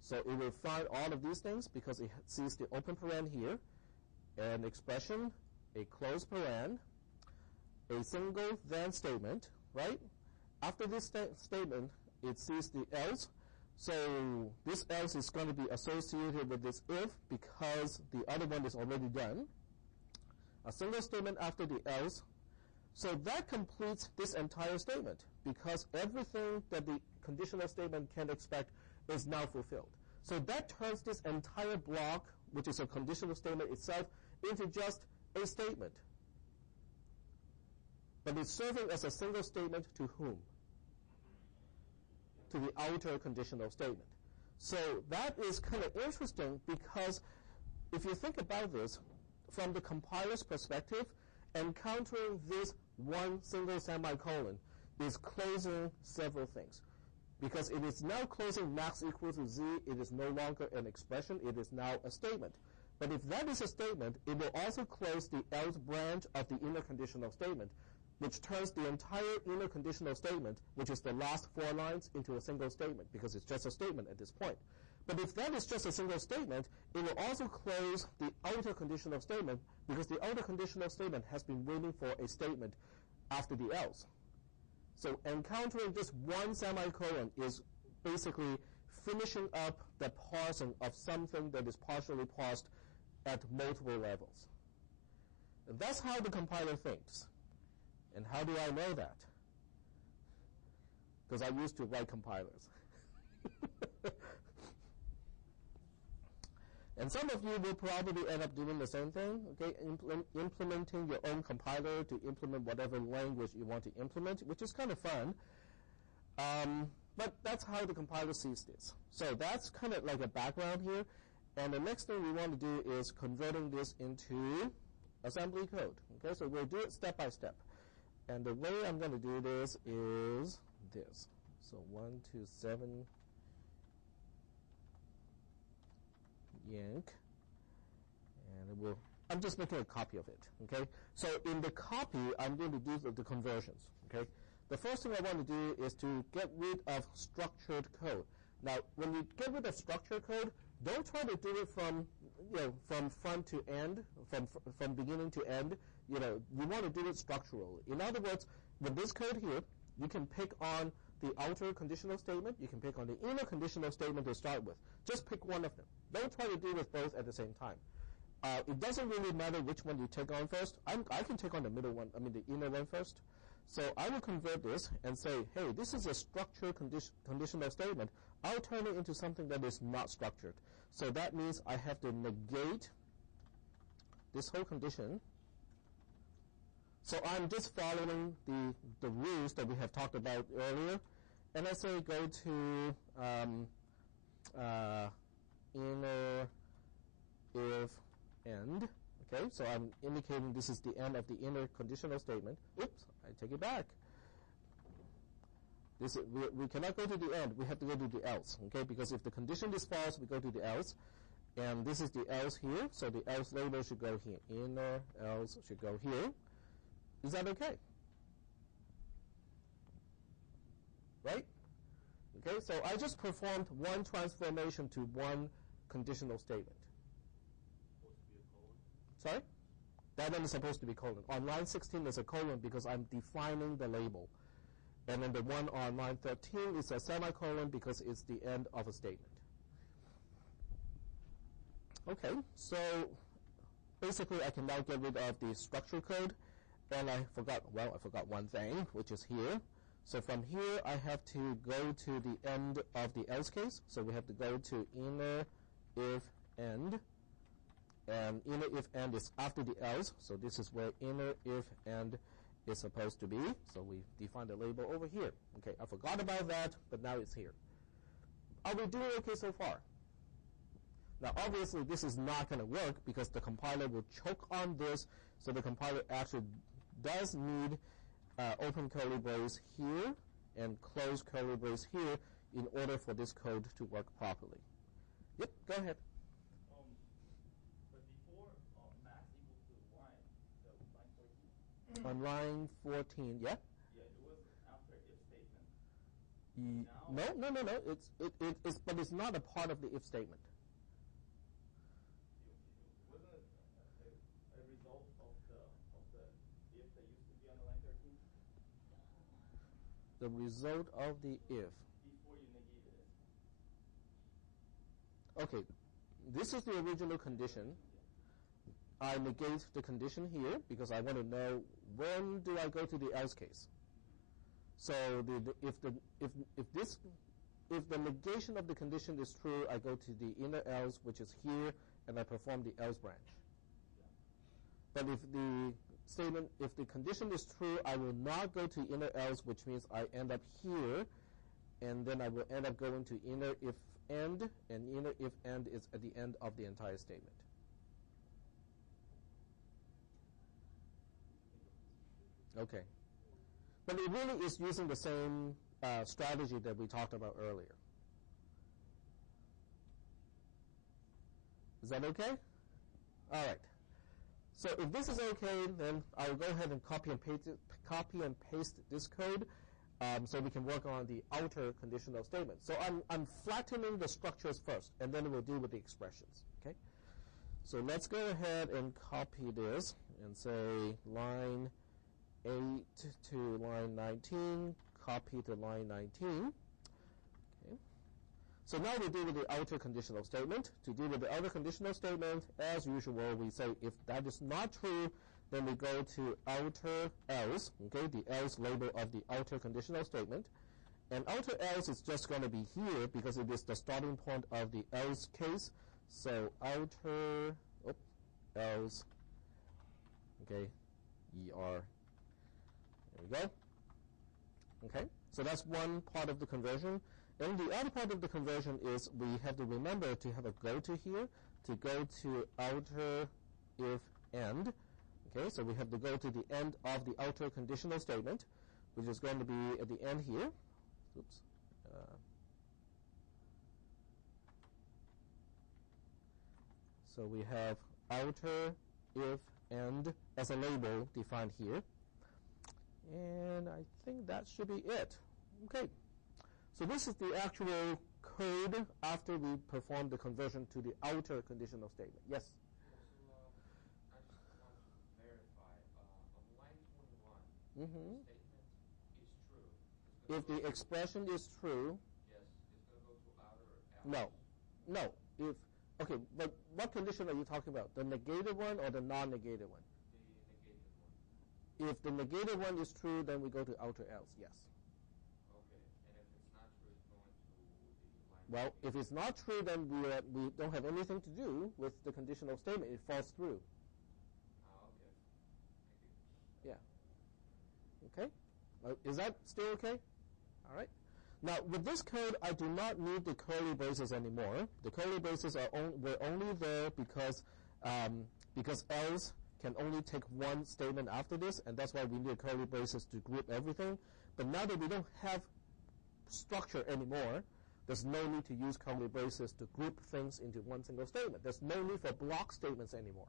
So it will find all of these things because it sees the open paren here, an expression, a closed paren, a single then statement, right? After this statement, it sees the else. So this else is going to be associated with this if because the other one is already done. A single statement after the else. So that completes this entire statement because everything that the conditional statement can expect is now fulfilled. So that turns this entire block, which is a conditional statement itself, into just a statement. But it's serving as a single statement to whom? To the outer conditional statement. So that is kind of interesting because if you think about this, from the compiler's perspective, encountering this one single semicolon is closing several things. Because it is now closing max equals to z, it is no longer an expression, it is now a statement. But if that is a statement, it will also close the else branch of the inner conditional statement, which turns the entire inner conditional statement, which is the last 4 lines, into a single statement, because it's just a statement at this point. But if that is just a single statement, it will also close the outer conditional statement, because the outer conditional statement has been waiting for a statement after the else. So encountering this one semicolon is basically finishing up the parsing of something that is partially parsed at multiple levels. And that's how the compiler thinks. And how do I know that? Because I used to write compilers. And some of you will probably end up doing the same thing, okay, implementing your own compiler to implement whatever language you want to implement, which is kind of fun. But that's how the compiler sees this. So that's kind of like a background here. And the next thing we want to do is converting this into assembly code. Okay, so we'll do it step by step. And the way I'm going to do this is this. So 1, 2, 7... yank, and I'm just making a copy of it, okay? So in the copy, I'm going to do the conversions, okay? The first thing I want to do is to get rid of structured code. Now, when you get rid of structured code, don't try to do it from front to end, from beginning to end. You want to do it structurally. In other words, with this code here, you can pick on the outer conditional statement, you can pick on the inner conditional statement to start with. Just pick one of them. Don't try to deal with both at the same time. It doesn't really matter which one you take on first. I can take on the middle one, the inner one first. So I will convert this and say, hey, this is a structured conditional statement. I'll turn it into something that is not structured. So that means I have to negate this whole condition. So I'm just following the rules that we have talked about earlier. And I say go to inner if end. Okay, so I'm indicating this is the end of the inner conditional statement. Oops, I take it back. We cannot go to the end. We have to go to the else. Okay, because if the condition is false, we go to the else. And this is the else here. So the else label should go here. Inner else should go here. Is that okay? Right? Okay, so I just performed one transformation to one conditional statement. Supposed to be a colon. Sorry? That one is supposed to be colon. On line 16 there's a colon because I'm defining the label. And then the one on line 13 is a semicolon because it's the end of a statement. Okay, so basically I can now get rid of the structure code. And I forgot one thing, which is here. So from here, I have to go to the end of the else case. So we have to go to inner if end. And inner if end is after the else. So this is where inner if end is supposed to be. So we define the label over here. Okay, I forgot about that, but now it's here. Are we doing okay so far? Now, obviously, this is not going to work because the compiler will choke on this. So the compiler actually does need open curly brace here and close curly brace here in order for this code to work properly. Yep, go ahead. But before max equals to 1, so line 14. On line 14, yeah? Yeah, it was after if statement. No. It's but it's not a part of the if statement. Wasn't it a result of the if that used to be on the line 13? The result of the if. Before you negated it. Okay, this is the original condition. I negate the condition here because I want to know when do I go to the else case. So if the negation of the condition is true, I go to the inner else, which is here, and I perform the else branch. But if the condition is true, I will not go to inner else, which means I end up here, and then I will end up going to inner if end, and inner if end is at the end of the entire statement. Okay. But it really is using the same strategy that we talked about earlier. Is that okay? All right. So if this is okay, then I'll go ahead and copy and paste this code so we can work on the outer conditional statement. So I'm flattening the structures first, and then we'll deal with the expressions. Okay. So let's go ahead and copy this and say line 8 to line 19, copy to line 19. Okay. So now we deal with the outer conditional statement. To deal with the outer conditional statement, as usual, we say if that is not true, then we go to outer else, okay, the else label of the outer conditional statement. And outer else is just going to be here because it is the starting point of the else case. So outer else, okay, ER. There we go. Okay, so that's one part of the conversion. And the other part of the conversion is we have to remember to have a go to here, to go to outer if end. Okay, so we have to go to the end of the outer conditional statement, which is going to be at the end here. Oops. So we have outer if end as a label defined here. And I think that should be it. Okay. So this is the actual code after we perform the conversion to the outer conditional statement. Yes? So I just want to verify, on line 21, Mm-hmm. the statement is true. It's If the expression is true, Yes, it's going to go to outer else. no. Okay, but what condition are you talking about? The negated one or the non-negated one? The negated one. If the negated one is true, then we go to outer else, yes. Okay, and if it's not true, it's going to the line. Well, if it's not true, then we don't have anything to do with the conditional statement. It falls through. Okay. Thank you. Yeah. Okay? Is that still okay? All right. Now, with this code, I do not need the curly braces anymore. The curly braces were only there because else can only take one statement after this, and that's why we need curly braces to group everything. But now that we don't have structure anymore, there's no need to use curly braces to group things into one single statement. There's no need for block statements anymore.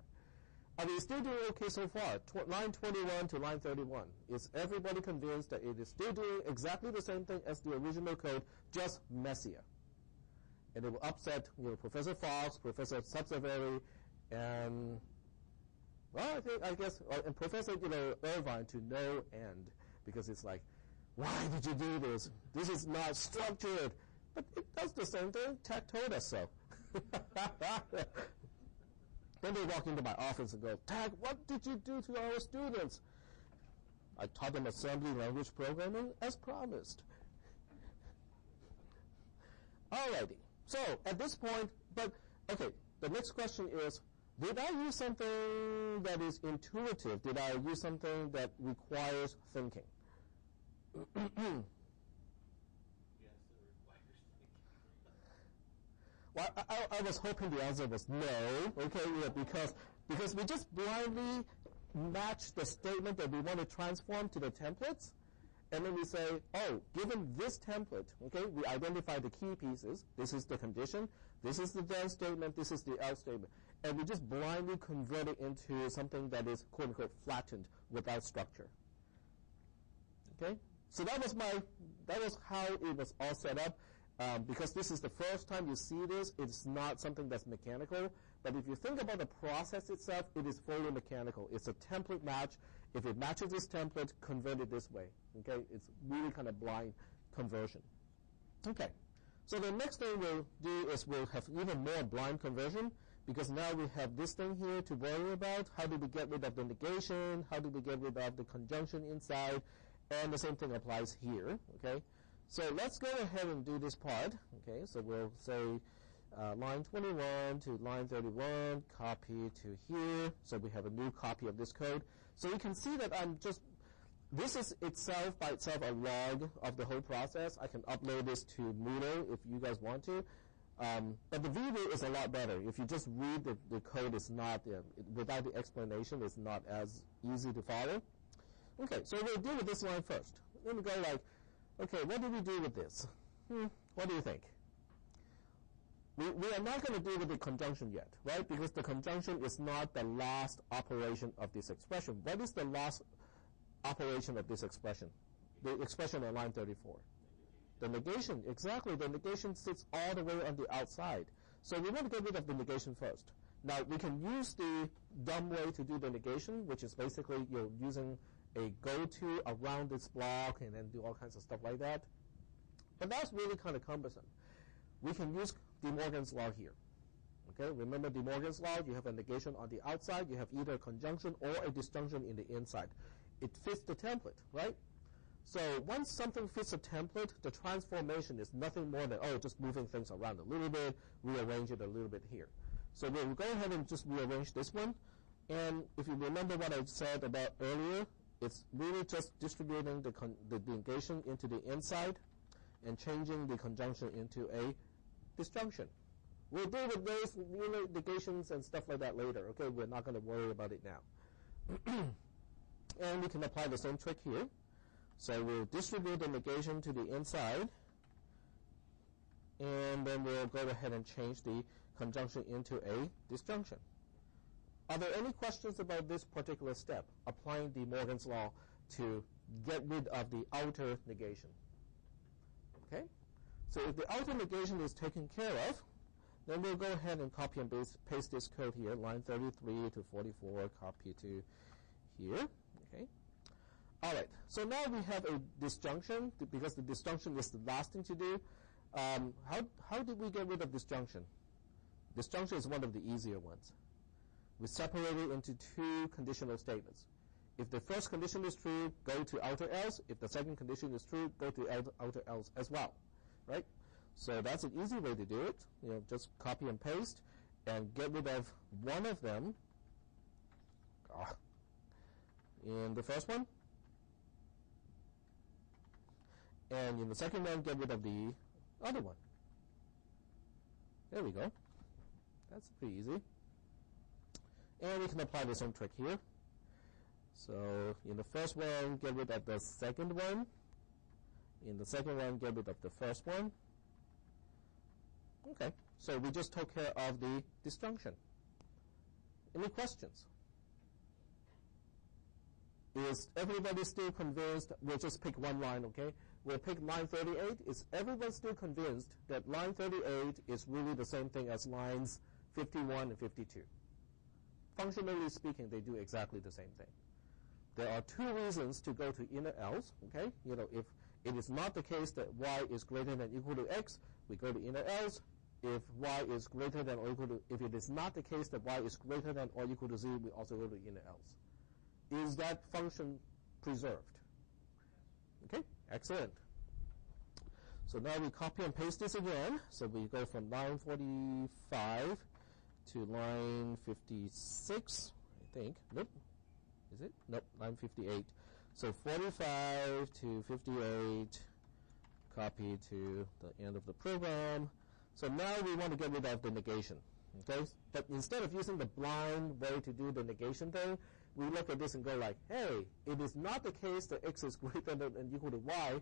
Are we still doing okay so far? Line 21 to line 31. Is everybody convinced that it is still doing exactly the same thing as the original code, just messier? And it will upset, Professor Fox, Professor Subsidiary, and I guess, and Professor, Irvine to no end, because it's like, why did you do this? This is not structured. But it does the same thing. Tech told us so. Then they walk into my office and go, Tag, what did you do to our students? I taught them assembly language programming as promised. Alrighty. So, at this point, the next question is, did I use something that is intuitive? Did I use something that requires thinking? Yes, it requires thinking. Well, I was hoping the answer was no, okay, because we just blindly match the statement that we want to transform to the templates, and then we say, given this template, okay, we identify the key pieces. This is the condition, this is the then statement, this is the else statement, and we just blindly convert it into something that is quote-unquote flattened without structure. Okay? So that was how it was all set up. Because this is the first time you see this, it's not something that's mechanical. But if you think about the process itself, it is fully mechanical. It's a template match. If it matches this template, convert it this way. Okay? It's really kind of blind conversion. Okay. So the next thing we'll do is we'll have even more blind conversion, because now we have this thing here to worry about. How do we get rid of the negation? How do we get rid of the conjunction inside? And the same thing applies here. Okay? So let's go ahead and do this part. Okay, so we'll say line 21 to line 31, copy to here. So we have a new copy of this code. So you can see that this is itself by itself a log of the whole process. I can upload this to Moodle if you guys want to. But the video is a lot better. If you just read the code, it's not, without the explanation, it's not as easy to follow. Okay, so we'll deal with this line first. Let me go like, okay, what do we do with this? What do you think? We are not going to deal with the conjunction yet, right? Because the conjunction is not the last operation of this expression. What is the last operation of this expression? The expression on line 34. The negation, exactly. The negation sits all the way on the outside. So we want to get rid of the negation first. Now, we can use the dumb way to do the negation, which is basically using a go-to around this block and then do all kinds of stuff like that. But that's really kind of cumbersome. We can use DeMorgans Law here. Okay, remember DeMorgans Law, you have a negation on the outside, you have either a conjunction or a disjunction in the inside. It fits the template, right? So once something fits a template, the transformation is nothing more than, just moving things around a little bit, rearrange it a little bit here. So we'll go ahead and just rearrange this one. And if you remember what I said about earlier, it's really just distributing the negation into the inside and changing the conjunction into a disjunction. We'll deal with those negations and stuff like that later. Okay, we're not going to worry about it now. And we can apply the same trick here. So we'll distribute the negation to the inside, and then we'll go ahead and change the conjunction into a disjunction. Are there any questions about this particular step, applying DeMorgans Law to get rid of the outer negation? Okay? So if the outer negation is taken care of, then we'll go ahead and copy and paste this code here, line 33 to 44, copy to here. Okay? All right, so now we have a disjunction, because the disjunction is the last thing to do. How did we get rid of disjunction? Disjunction is one of the easier ones. We separate it into two conditional statements. If the first condition is true, go to outer else. If the second condition is true, go to outer else as well, right? So that's an easy way to do it. Just copy and paste and get rid of one of them in the first one. And in the second one, get rid of the other one. There we go. That's pretty easy. And we can apply the same trick here. So in the first one, get rid of the second one. In the second one, get rid of the first one. Okay, so we just took care of the disjunction. Any questions? Is everybody still convinced? We'll just pick one line, okay? We'll pick line 38. Is everyone still convinced that line 38 is really the same thing as lines 51 and 52? Functionally speaking, they do exactly the same thing. There are two reasons to go to inner else, okay? If it is not the case that y is greater than or equal to x, we go to inner else. If y is greater than or equal to, if it is not the case that y is greater than or equal to z, we also go to inner else. Is that function preserved? Okay, excellent. So now we copy and paste this again. So we go from line 45 to line 56, I think. Nope. Is it? Nope, line 58. So 45 to 58, copy to the end of the program. So now we want to get rid of the negation. Okay, but instead of using the blind way to do the negation thing, we look at this and go like, hey, it is not the case that x is greater than or equal to y.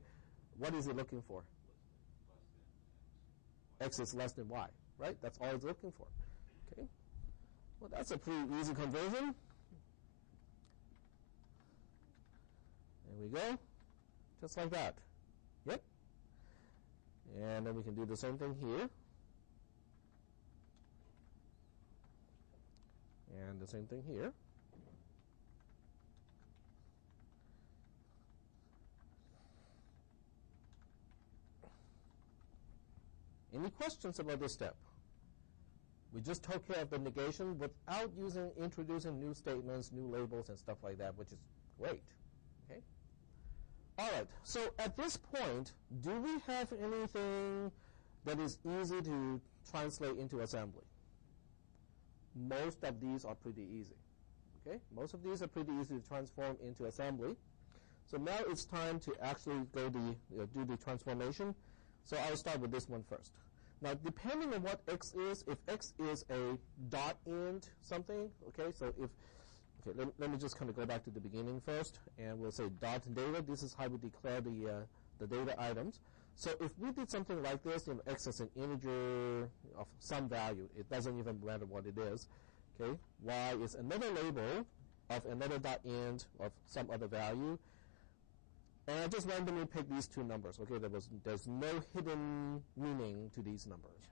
What is it looking for? X is less than y, right? That's all it's looking for. Okay, well, that's a pretty easy conversion. There we go, just like that. Yep. And then we can do the same thing here. And the same thing here. Any questions about this step? We just took care of the negation without introducing new statements, new labels, and stuff like that, which is great. Okay. All right. So at this point, do we have anything that is easy to translate into assembly? Most of these are pretty easy. Okay, most of these are pretty easy to transform into assembly. So now it's time to actually go do the transformation. So I'll start with this one first. Now, depending on what x is, if x is a dot int something, okay, so let me just kind of go back to the beginning first, and we'll say dot data. This is how we declare the data items. So if we did something like this, x is an integer of some value, it doesn't even matter what it is. Okay, y is another label of another dot int of some other value, and I just randomly pick these two numbers. Okay, there's no hidden meaning to these numbers.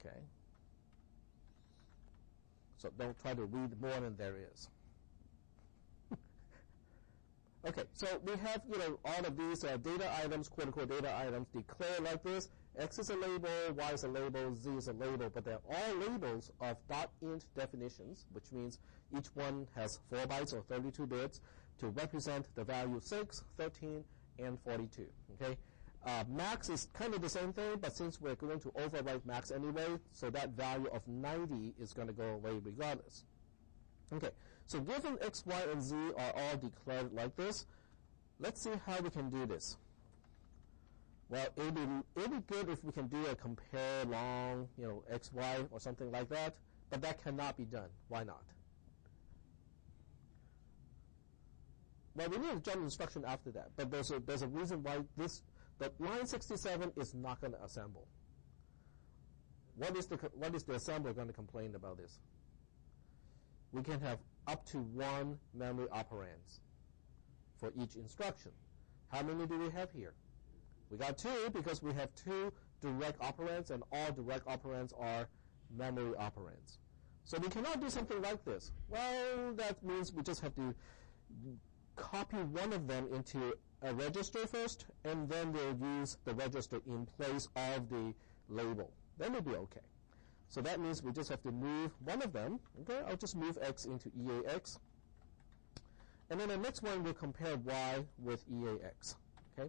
Okay, so don't try to read more than there is. Okay, so we have all of these data items, quote-unquote data items, declared like this. X is a label, Y is a label, Z is a label, but they're all labels of .int definitions, which means each one has 4 bytes or 32 bits to represent the value 6, 13, and 42. Okay, max is kind of the same thing, but since we're going to overwrite max anyway, so that value of 90 is going to go away regardless. Okay, so given x, y, and z are all declared like this, let's see how we can do this. Well, it'd be good if we can do a compare long, x, y, or something like that, but that cannot be done. Why not? Well, we need a jump instruction after that, but there's a reason why the line 67 is not going to assemble. What is the assembler going to complain about this? We can have up to 1 memory operands for each instruction. How many do we have here? We got 2 because we have 2 direct operands, and all direct operands are memory operands. So we cannot do something like this. Well, that means we just have to copy one of them into a register first, and then we'll use the register in place of the label. Then it'll be okay. So that means we just have to move one of them. Okay, I'll just move X into EAX. And then the next one we'll compare Y with EAX. Okay?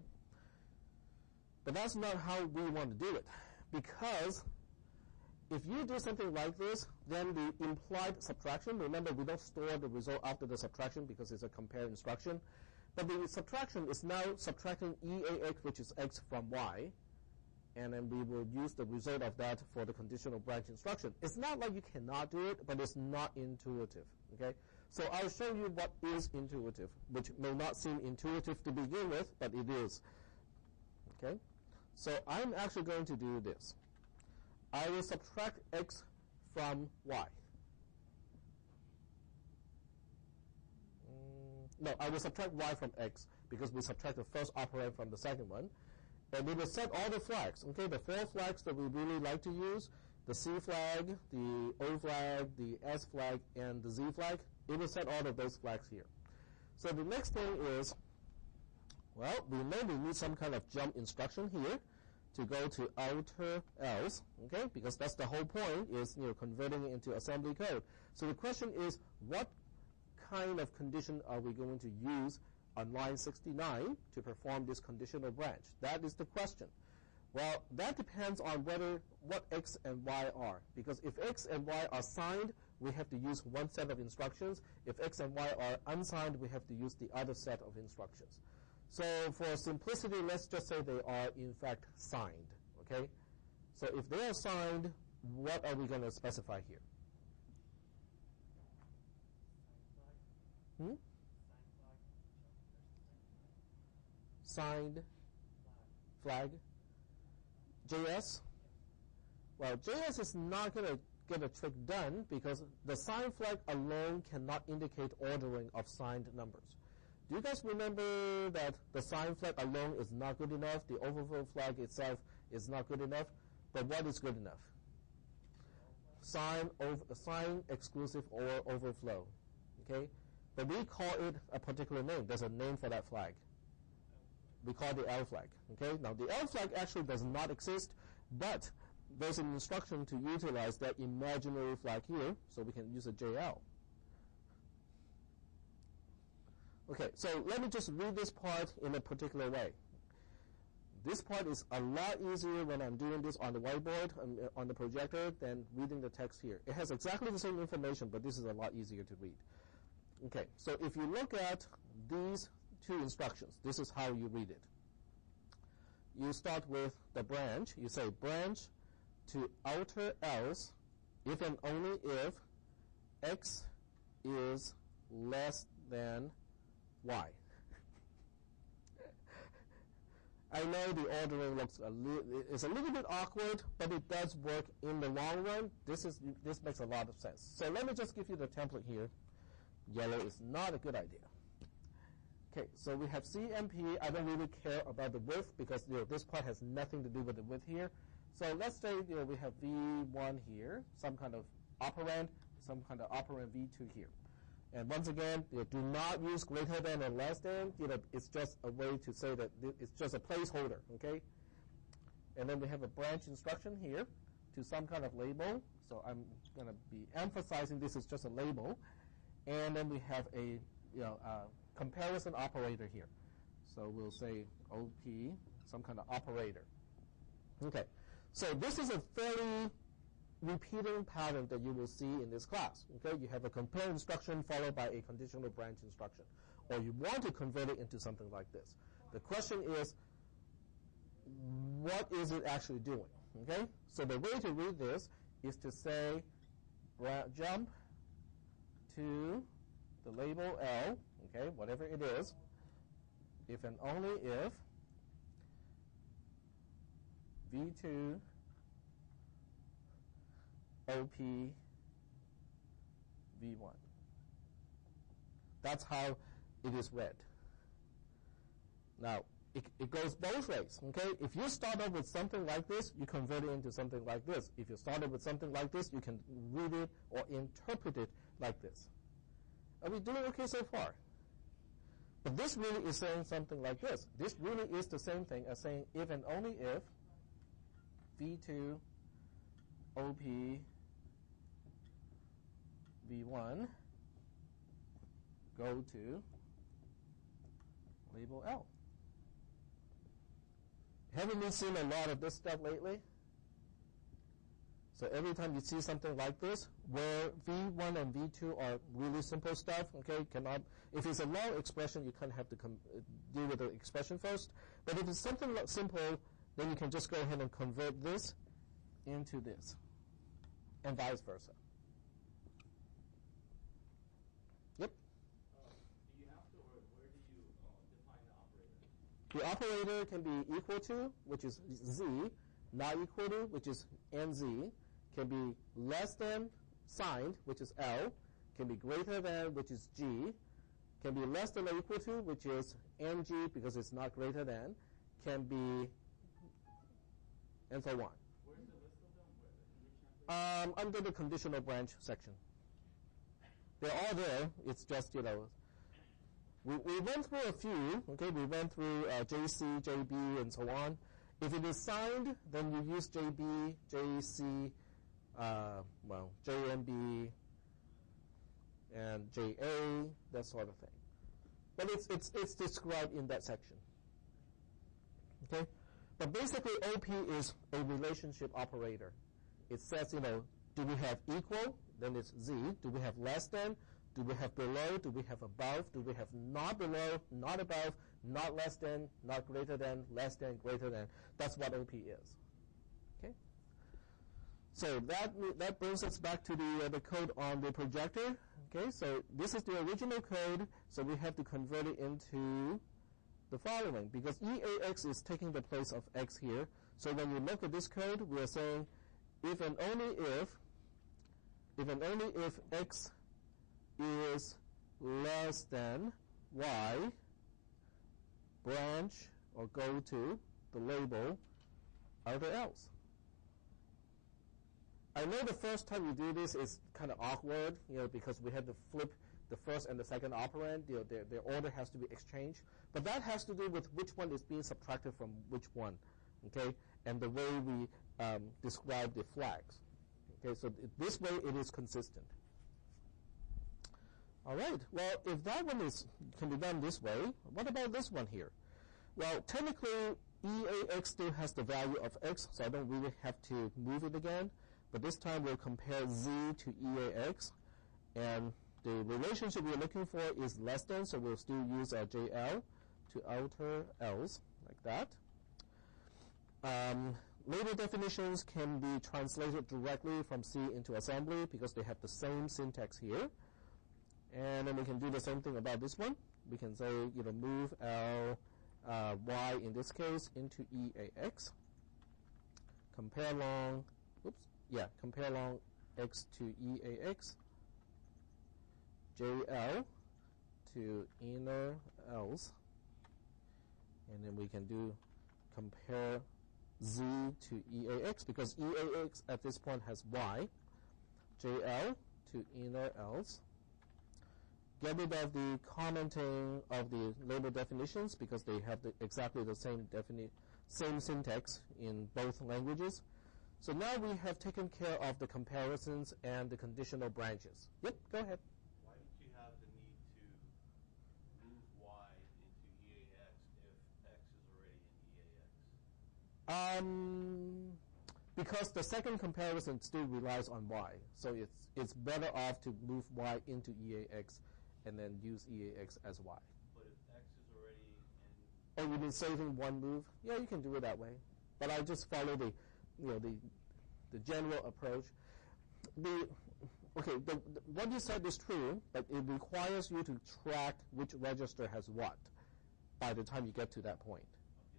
But that's not how we want to do it. Because if you do something like this, then the implied subtraction, remember we don't store the result after the subtraction because it's a compare instruction, but the subtraction is now subtracting EAX, which is X from Y, and then we will use the result of that for the conditional branch instruction. It's not like you cannot do it, but it's not intuitive. Okay? So I'll show you what is intuitive, which may not seem intuitive to begin with, but it is. Okay? So I'm actually going to do this. I will subtract X from Y. No, I will subtract Y from X because we subtract the first operand from the second one. And we will set all the flags, okay, the 4 flags that we really like to use, the C flag, the O flag, the S flag, and the Z flag. It will set all of those flags here. So the next thing is, well, we maybe need some kind of jump instruction here to go to outer else, okay, because that's the whole point, is converting it into assembly code. So the question is, what kind of condition are we going to use on line 69 to perform this conditional branch? That is the question. Well, that depends on what X and Y are, because if X and Y are signed, we have to use one set of instructions. If X and Y are unsigned, we have to use the other set of instructions. So for simplicity, let's just say they are in fact signed, okay? So if they are signed, what are we going to specify here? Signed flag. JS? Well, JS is not going to get a trick done because the signed flag alone cannot indicate ordering of signed numbers. Do you guys remember that the signed flag alone is not good enough? The overflow flag itself is not good enough. But what is good enough? Sign exclusive or overflow. Okay? But we call it a particular name. There's a name for that flag. We call it the L flag. Okay? Now the L flag actually does not exist, but there's an instruction to utilize that imaginary flag here, so we can use a JL. Okay, so let me just read this part in a particular way. This part is a lot easier when I'm doing this on the whiteboard, on the projector, than reading the text here. It has exactly the same information, but this is a lot easier to read. Okay, so if you look at these 2 instructions, this is how you read it. You start with the branch. You say branch to outer else if and only if X is less than Y. I know the ordering looks it's a little bit awkward, but it does work in the long run. This makes a lot of sense. So let me just give you the template here. Yellow is not a good idea. Okay, so we have C and P. I don't really care about the width because this part has nothing to do with the width here. So let's say we have V1 here, some kind of operand V2 here. And once again, do not use greater than or less than. It's just a way to say that it's just a placeholder, okay? And then we have a branch instruction here to some kind of label. So I'm going to be emphasizing this is just a label. And then we have a comparison operator here. So we'll say OP, some kind of operator. Okay, so this is a fairly repeating pattern that you will see in this class. Okay, you have a compare instruction followed by a conditional branch instruction, or you want to convert it into something like this. The question is, what is it actually doing? Okay, so the way to read this is to say jump to the label L, okay, whatever it is, if and only if V2 OP V1. That's how it is read. Now, it goes both ways, okay? If you start off with something like this, you convert it into something like this. If you start off with something like this, you can read it or interpret it like this. Are we doing okay so far? But this really is saying something like this. This really is the same thing as saying if and only if V2 OP V1 go to label L. Haven't we seen a lot of this stuff lately? So every time you see something like this, where V1 and V2 are really simple stuff, okay, if it's a long expression, you kind of have to deal with the expression first. But if it's something like simple, then you can just go ahead and convert this into this, and vice versa. Yep. Do you have to, or where do you define the operator? The operator can be equal to, which is Z, not equal to, which is NZ, can be less than signed, which is L, can be greater than, which is G, can be less than or equal to, which is NG because it's not greater than, can be, and so on. Where's the list of them? In which chapter? Under the conditional branch section. They're all there. It's just, we went through a few, okay, we went through JC, JB, and so on. If it is signed, then you use JB, JC, JMB, and JA, that sort of thing. But it's described in that section. Okay? But basically, OP is a relationship operator. It says, do we have equal? Then it's Z. Do we have less than? Do we have below? Do we have above? Do we have not below, not above, not less than, not greater than, less than, greater than? That's what OP is. Okay? So that brings us back to the code on the projector. Okay, so this is the original code, so we have to convert it into the following, because EAX is taking the place of X here. So when you look at this code, we are saying if and only if X is less than Y, branch or go to the label outer else. I know the first time you do this is kind of awkward, because we had to flip the first and the second operand. Their order has to be exchanged. But that has to do with which one is being subtracted from which one, okay? And the way we describe the flags. Okay, so this way it is consistent. All right. Well, if that one can be done this way, what about this one here? Well, technically, EAX still has the value of X, so I don't really have to move it again. But this time we'll compare Z to EAX, and the relationship we're looking for is less than, so we'll still use our JL to outer else, like that. Label definitions can be translated directly from C into assembly because they have the same syntax here. And then we can do the same thing about this one. We can say, move L, Y in this case into EAX. Compare long X to EAX. JL to inner else. And then we can do compare Z to EAX because EAX at this point has Y. JL to inner else. Get rid of the commenting of the label definitions because they have exactly the same syntax in both languages. So now we have taken care of the comparisons and the conditional branches. Yep, go ahead. Why did you have the need to move Y into EAX if X is already in EAX? Because the second comparison still relies on Y. So it's better off to move Y into EAX and then use EAX as Y. But if X is already in... Oh, you mean saving one move? Yeah, you can do it that way. But I just follow the general approach. What you said is true, but it requires you to track which register has what by the time you get to that point.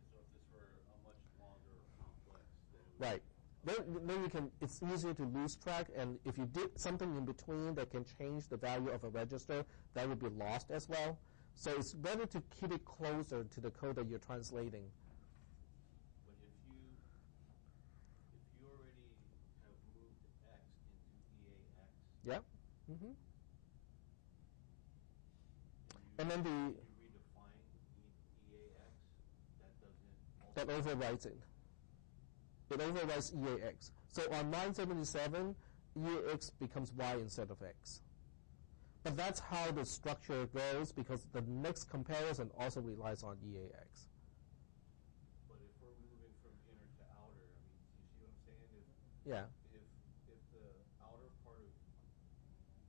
Okay, so if this were a much longer complex, then it would... Right. Then it's easier to lose track, and if you did something in between that can change the value of a register, that would be lost as well. So it's better to keep it closer to the code that you're translating. But if you already have moved X into EAX, Yeah. Mm-hmm. and then you redefine EAX, that doesn't also that overrides it. It overrides EAX. So on line 77, EAX becomes Y instead of X. But that's how the structure goes because the next comparison also relies on EAX. But if we're moving from inner to outer, I mean, you see what I'm saying? Yeah. If the outer part of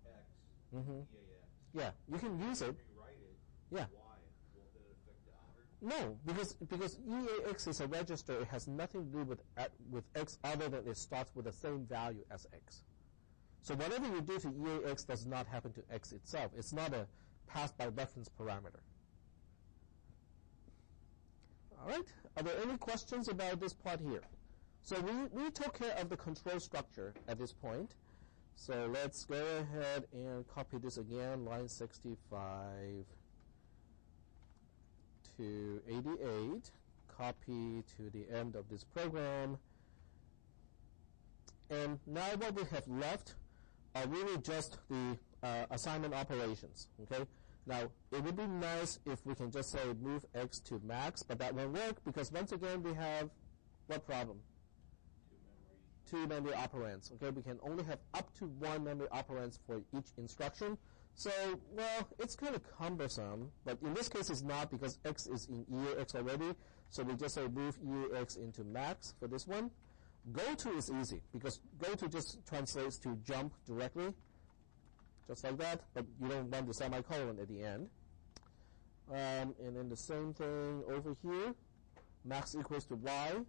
X Mhm. is EAX, Yeah, you can use it. rewrite it. Yeah. Why? Won't that affect the outer? No, because EAX is a register. It has nothing to do with X other than it starts with the same value as X. So whatever you do to EAX does not happen to X itself. It's not a pass by reference parameter. All right. Are there any questions about this part here? So we took care of the control structure at this point. So let's go ahead and copy this again, line 65 to 88. Copy to the end of this program. And now what we have left are really just the assignment operations, okay? Now, it would be nice if we can just say move X to max, but that won't work because once again we have what problem? Two memory operands, okay? We can only have up to one memory operands for each instruction. So, well, it's kind of cumbersome, but in this case it's not because X is in EAX already, so we just say move EAX into max for this one. Go to is easy because go to just translates to jump directly, just like that, but you don't want the semicolon at the end. And then the same thing over here, max equals to Y.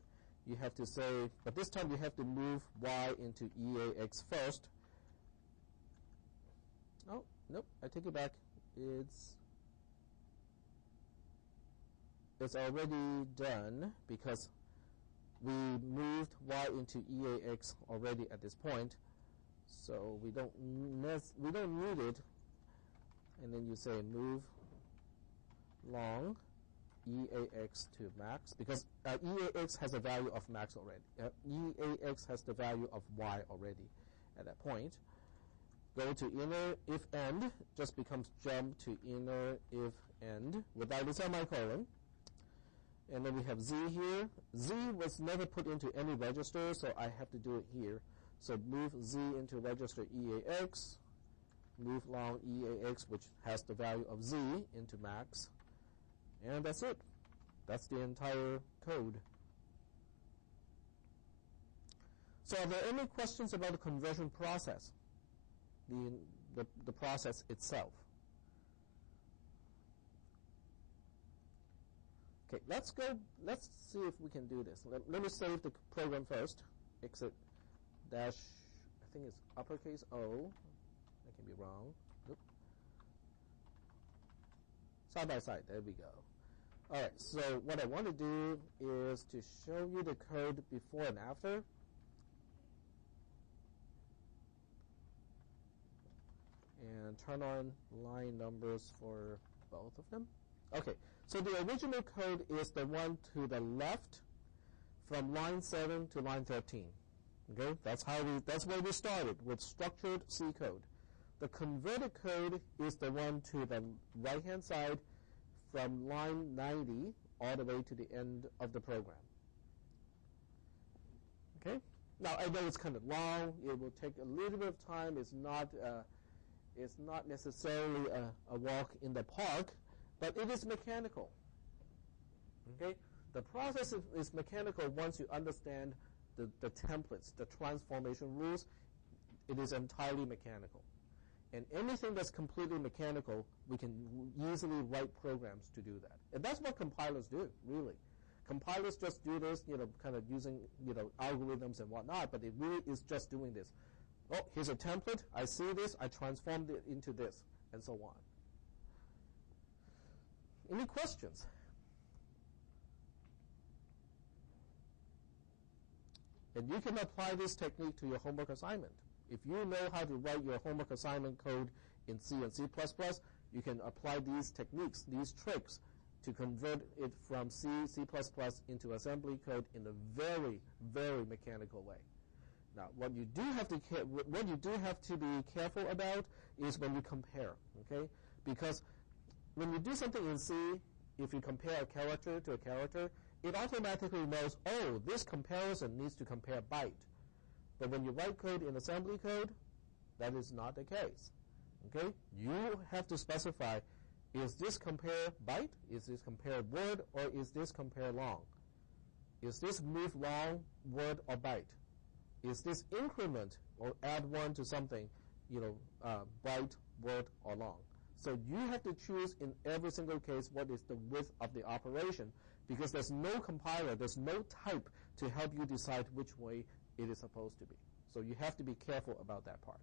You have to say, but this time you have to move Y into EAX first. Oh, nope, I take it back. It's already done because we moved Y into EAX already at this point, so we don't need it. And then you say move long EAX to max because EAX has a value of max already. EAX has the value of Y already at that point. Go to inner if end just becomes jump to inner if end without the semicolon. And then we have Z here. Z was never put into any register, so I have to do it here. So move Z into register EAX, move long EAX, which has the value of Z, into max. And that's it. That's the entire code. So are there any questions about the conversion process? The process itself. Okay, let's see if we can do this. Let me save the program first. Exit dash, I think it's uppercase O. I can be wrong. Nope. Side by side, there we go. All right, so what I want to do is to show you the code before and after. And turn on line numbers for both of them. Okay, so the original code is the one to the left from line 7 to line 13. Okay, that's where we started with structured C code. The converted code is the one to the right-hand side from line 90 all the way to the end of the program. Okay, now I know it's kind of long. It will take a little bit of time. It's not necessarily a walk in the park, but it is mechanical. Okay, the process is mechanical once you understand the templates, the transformation rules. It is entirely mechanical. And anything that's completely mechanical, we can easily write programs to do that. And that's what compilers do, really. Compilers just do this, kind of using, algorithms and whatnot, but it really is just doing this. Oh, here's a template. I see this. I transformed it into this, and so on. Any questions? And you can apply this technique to your homework assignment. If you know how to write your homework assignment code in C and C++, you can apply these techniques, these tricks, to convert it from C, C++ into assembly code in a very, very mechanical way. Now, what you do have to be careful about is when you compare, okay? Because when you do something in C, if you compare a character to a character, it automatically knows, oh, this comparison needs to compare byte. But when you write code in assembly code, that is not the case. Okay? You have to specify, is this compare byte? Is this compare word? Or is this compare long? Is this move long, word, or byte? Is this increment or add one to something, byte, word, or long? So you have to choose in every single case what is the width of the operation, because there's no compiler, there's no type to help you decide which way it is supposed to be. So you have to be careful about that part.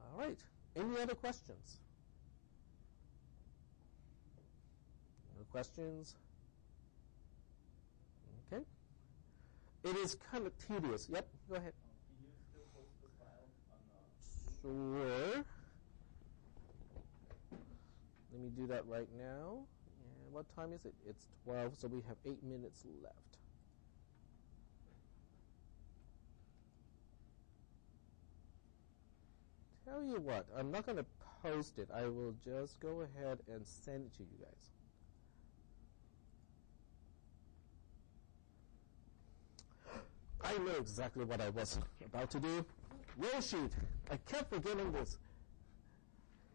All right. Any other questions? No questions? Okay. It is kind of tedious. Yep, go ahead. Can you still post the file on the... Sure. Let me do that right now. And what time is it? It's 12, so we have 8 minutes left. Tell you what, I'm not going to post it. I will just go ahead and send it to you guys. I know exactly what I was about to do. Roll sheet. I kept forgetting this.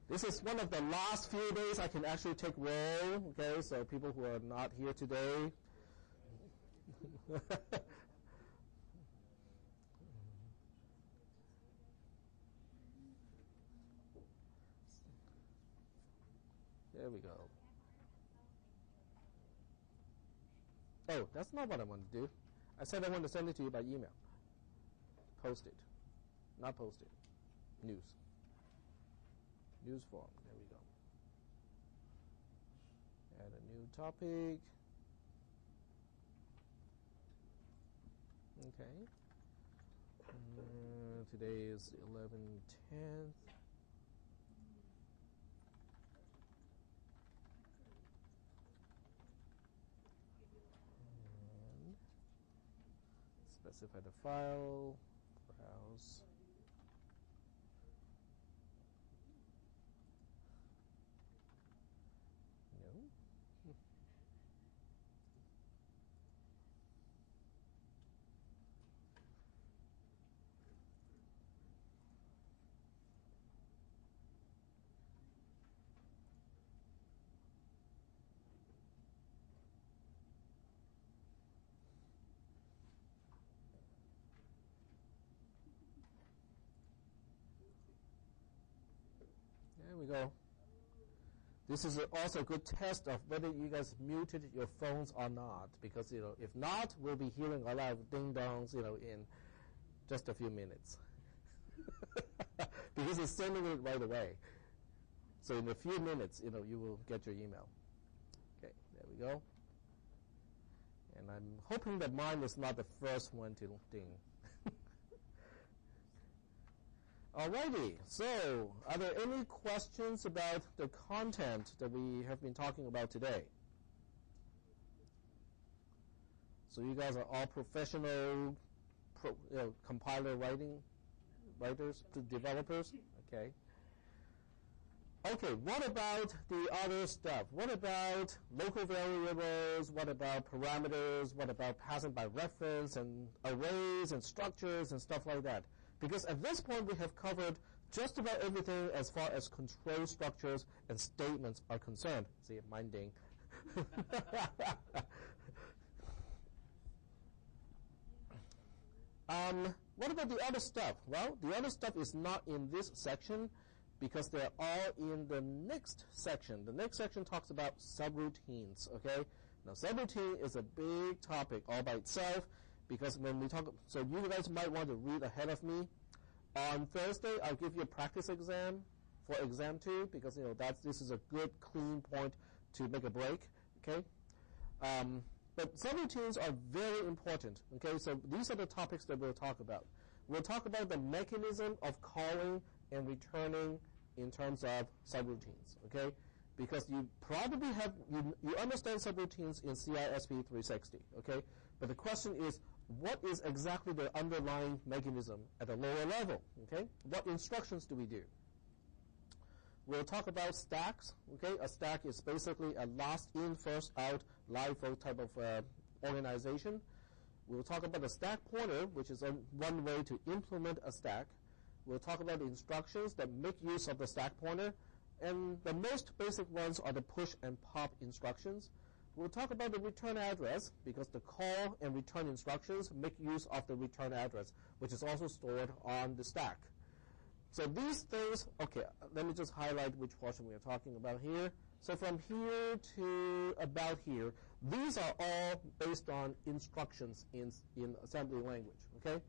This is one of the last few days I can actually take roll. Okay, so people who are not here today. There we go. Oh, that's not what I want to do. I said I want to send it to you by email. Post it. Not post it. News. News form. There we go. Add a new topic. Okay. Today is 11/10. And specify the file. Browse. No. There we go. This is also a good test of whether you guys muted your phones or not, because if not, we'll be hearing a lot of ding-dongs in just a few minutes. Because it's sending it right away. So in a few minutes, you will get your email. Okay, there we go. And I'm hoping that mine is not the first one to ding. Alrighty, so are there any questions about the content that we have been talking about today? So you guys are all professional compiler writers, developers? Okay. Okay, what about the other stuff? What about local variables? What about parameters? What about passing by reference and arrays and structures and stuff like that? Because at this point we have covered just about everything as far as control structures and statements are concerned. See, mine ding. What about the other stuff? Well, the other stuff is not in this section because they're all in the next section. The next section talks about subroutines, okay? Now, subroutine is a big topic all by itself because when we talk, so you guys might want to read ahead of me. On Thursday, I'll give you a practice exam for exam 2 because, this is a good, clean point to make a break, okay? But subroutines are very important, okay? So these are the topics that we'll talk about. We'll talk about the mechanism of calling and returning in terms of subroutines, okay? Because you probably you understand subroutines in cisp 360, okay? But the question is, what is exactly the underlying mechanism at a lower level, okay? What instructions do we do? We'll talk about stacks, okay? A stack is basically a last in, first out, LIFO type of organization. We'll talk about the stack pointer, which is one way to implement a stack. We'll talk about the instructions that make use of the stack pointer. And the most basic ones are the push and pop instructions. We'll talk about the return address, because the call and return instructions make use of the return address, which is also stored on the stack. So these things, okay, let me just highlight which portion we are talking about here. So from here to about here, these are all based on instructions in assembly language, okay?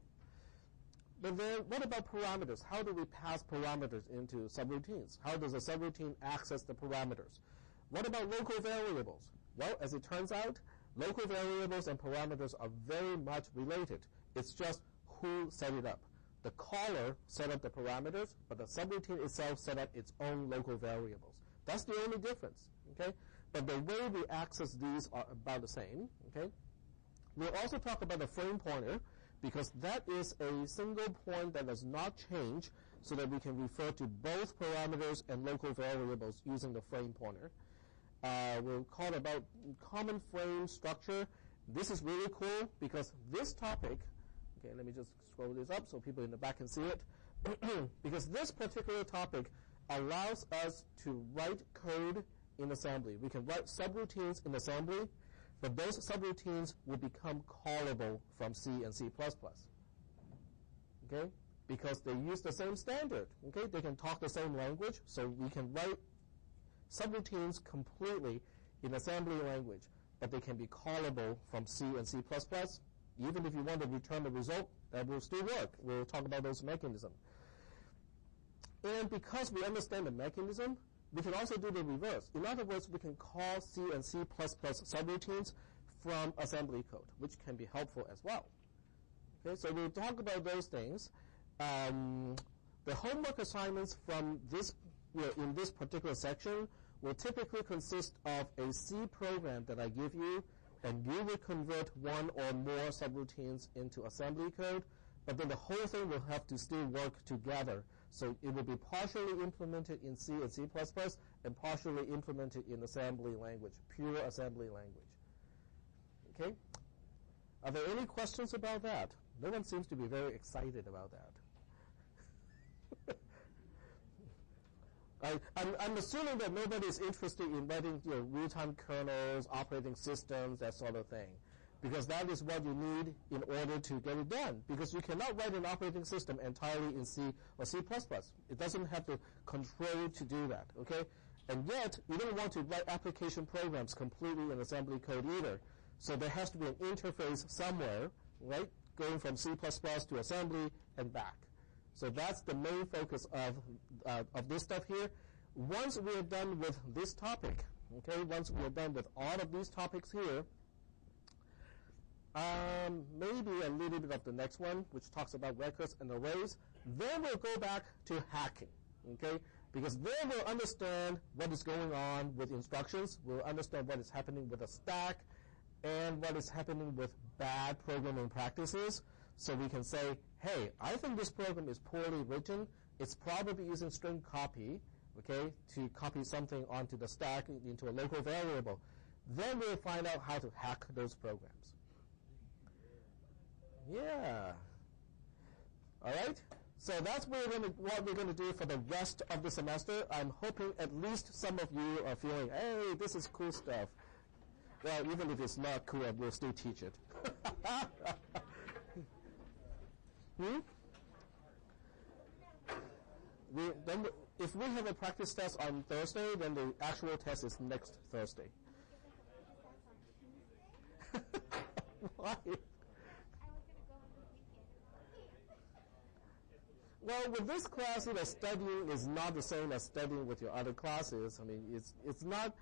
But then what about parameters? How do we pass parameters into subroutines? How does a subroutine access the parameters? What about local variables? Well, as it turns out, local variables and parameters are very much related. It's just who set it up. The caller set up the parameters, but the subroutine itself set up its own local variables. That's the only difference, okay? But the way we access these are about the same, okay? We'll also talk about the frame pointer, because that is a single point that does not change, so that we can refer to both parameters and local variables using the frame pointer. We'll call about common frame structure. This is really cool, because this topic, okay, let me just scroll this up so people in the back can see it. Because this particular topic allows us to write code in assembly. We can write subroutines in assembly, but those subroutines will become callable from C and C++. Okay? Because they use the same standard. Okay? They can talk the same language, so we can write subroutines completely in assembly language, but they can be callable from C and C++. Even if you want to return the result, that will still work. We'll talk about those mechanisms. And because we understand the mechanism, we can also do the reverse. In other words, we can call C and C++ subroutines from assembly code, which can be helpful as well. Okay, so we'll talk about those things. The homework assignments from this, in this particular section will typically consist of a C program that I give you, and you will convert one or more subroutines into assembly code, but then the whole thing will have to still work together. So it will be partially implemented in C and C++ and partially implemented in assembly language, pure assembly language. Okay? Are there any questions about that? No one seems to be very excited about that. I'm assuming that nobody is interested in writing real-time kernels, operating systems, that sort of thing, because that is what you need in order to get it done. Because you cannot write an operating system entirely in C or C++. It doesn't have the control to do that, okay? And yet, you don't want to write application programs completely in assembly code either. So there has to be an interface somewhere, right, going from C++ to assembly and back. So that's the main focus of this stuff here. Once we are done with this topic, okay, once we are done with all of these topics here, maybe a little bit of the next one, which talks about records and arrays, then we'll go back to hacking, okay, because then we'll understand what is going on with instructions, we'll understand what is happening with a stack, and what is happening with bad programming practices. So we can say, hey, I think this program is poorly written. It's probably using string copy, okay, to copy something onto the stack into a local variable. Then we'll find out how to hack those programs. Yeah. All right? So that's what we're going to do for the rest of the semester. I'm hoping at least some of you are feeling, hey, this is cool stuff. Well, even if it's not cool, we'll still teach it. If we have a practice test on Thursday, then the actual test is next Thursday. Why? I was going to go on the weekend. Well, with this class, studying is not the same as studying with your other classes. I mean, it's not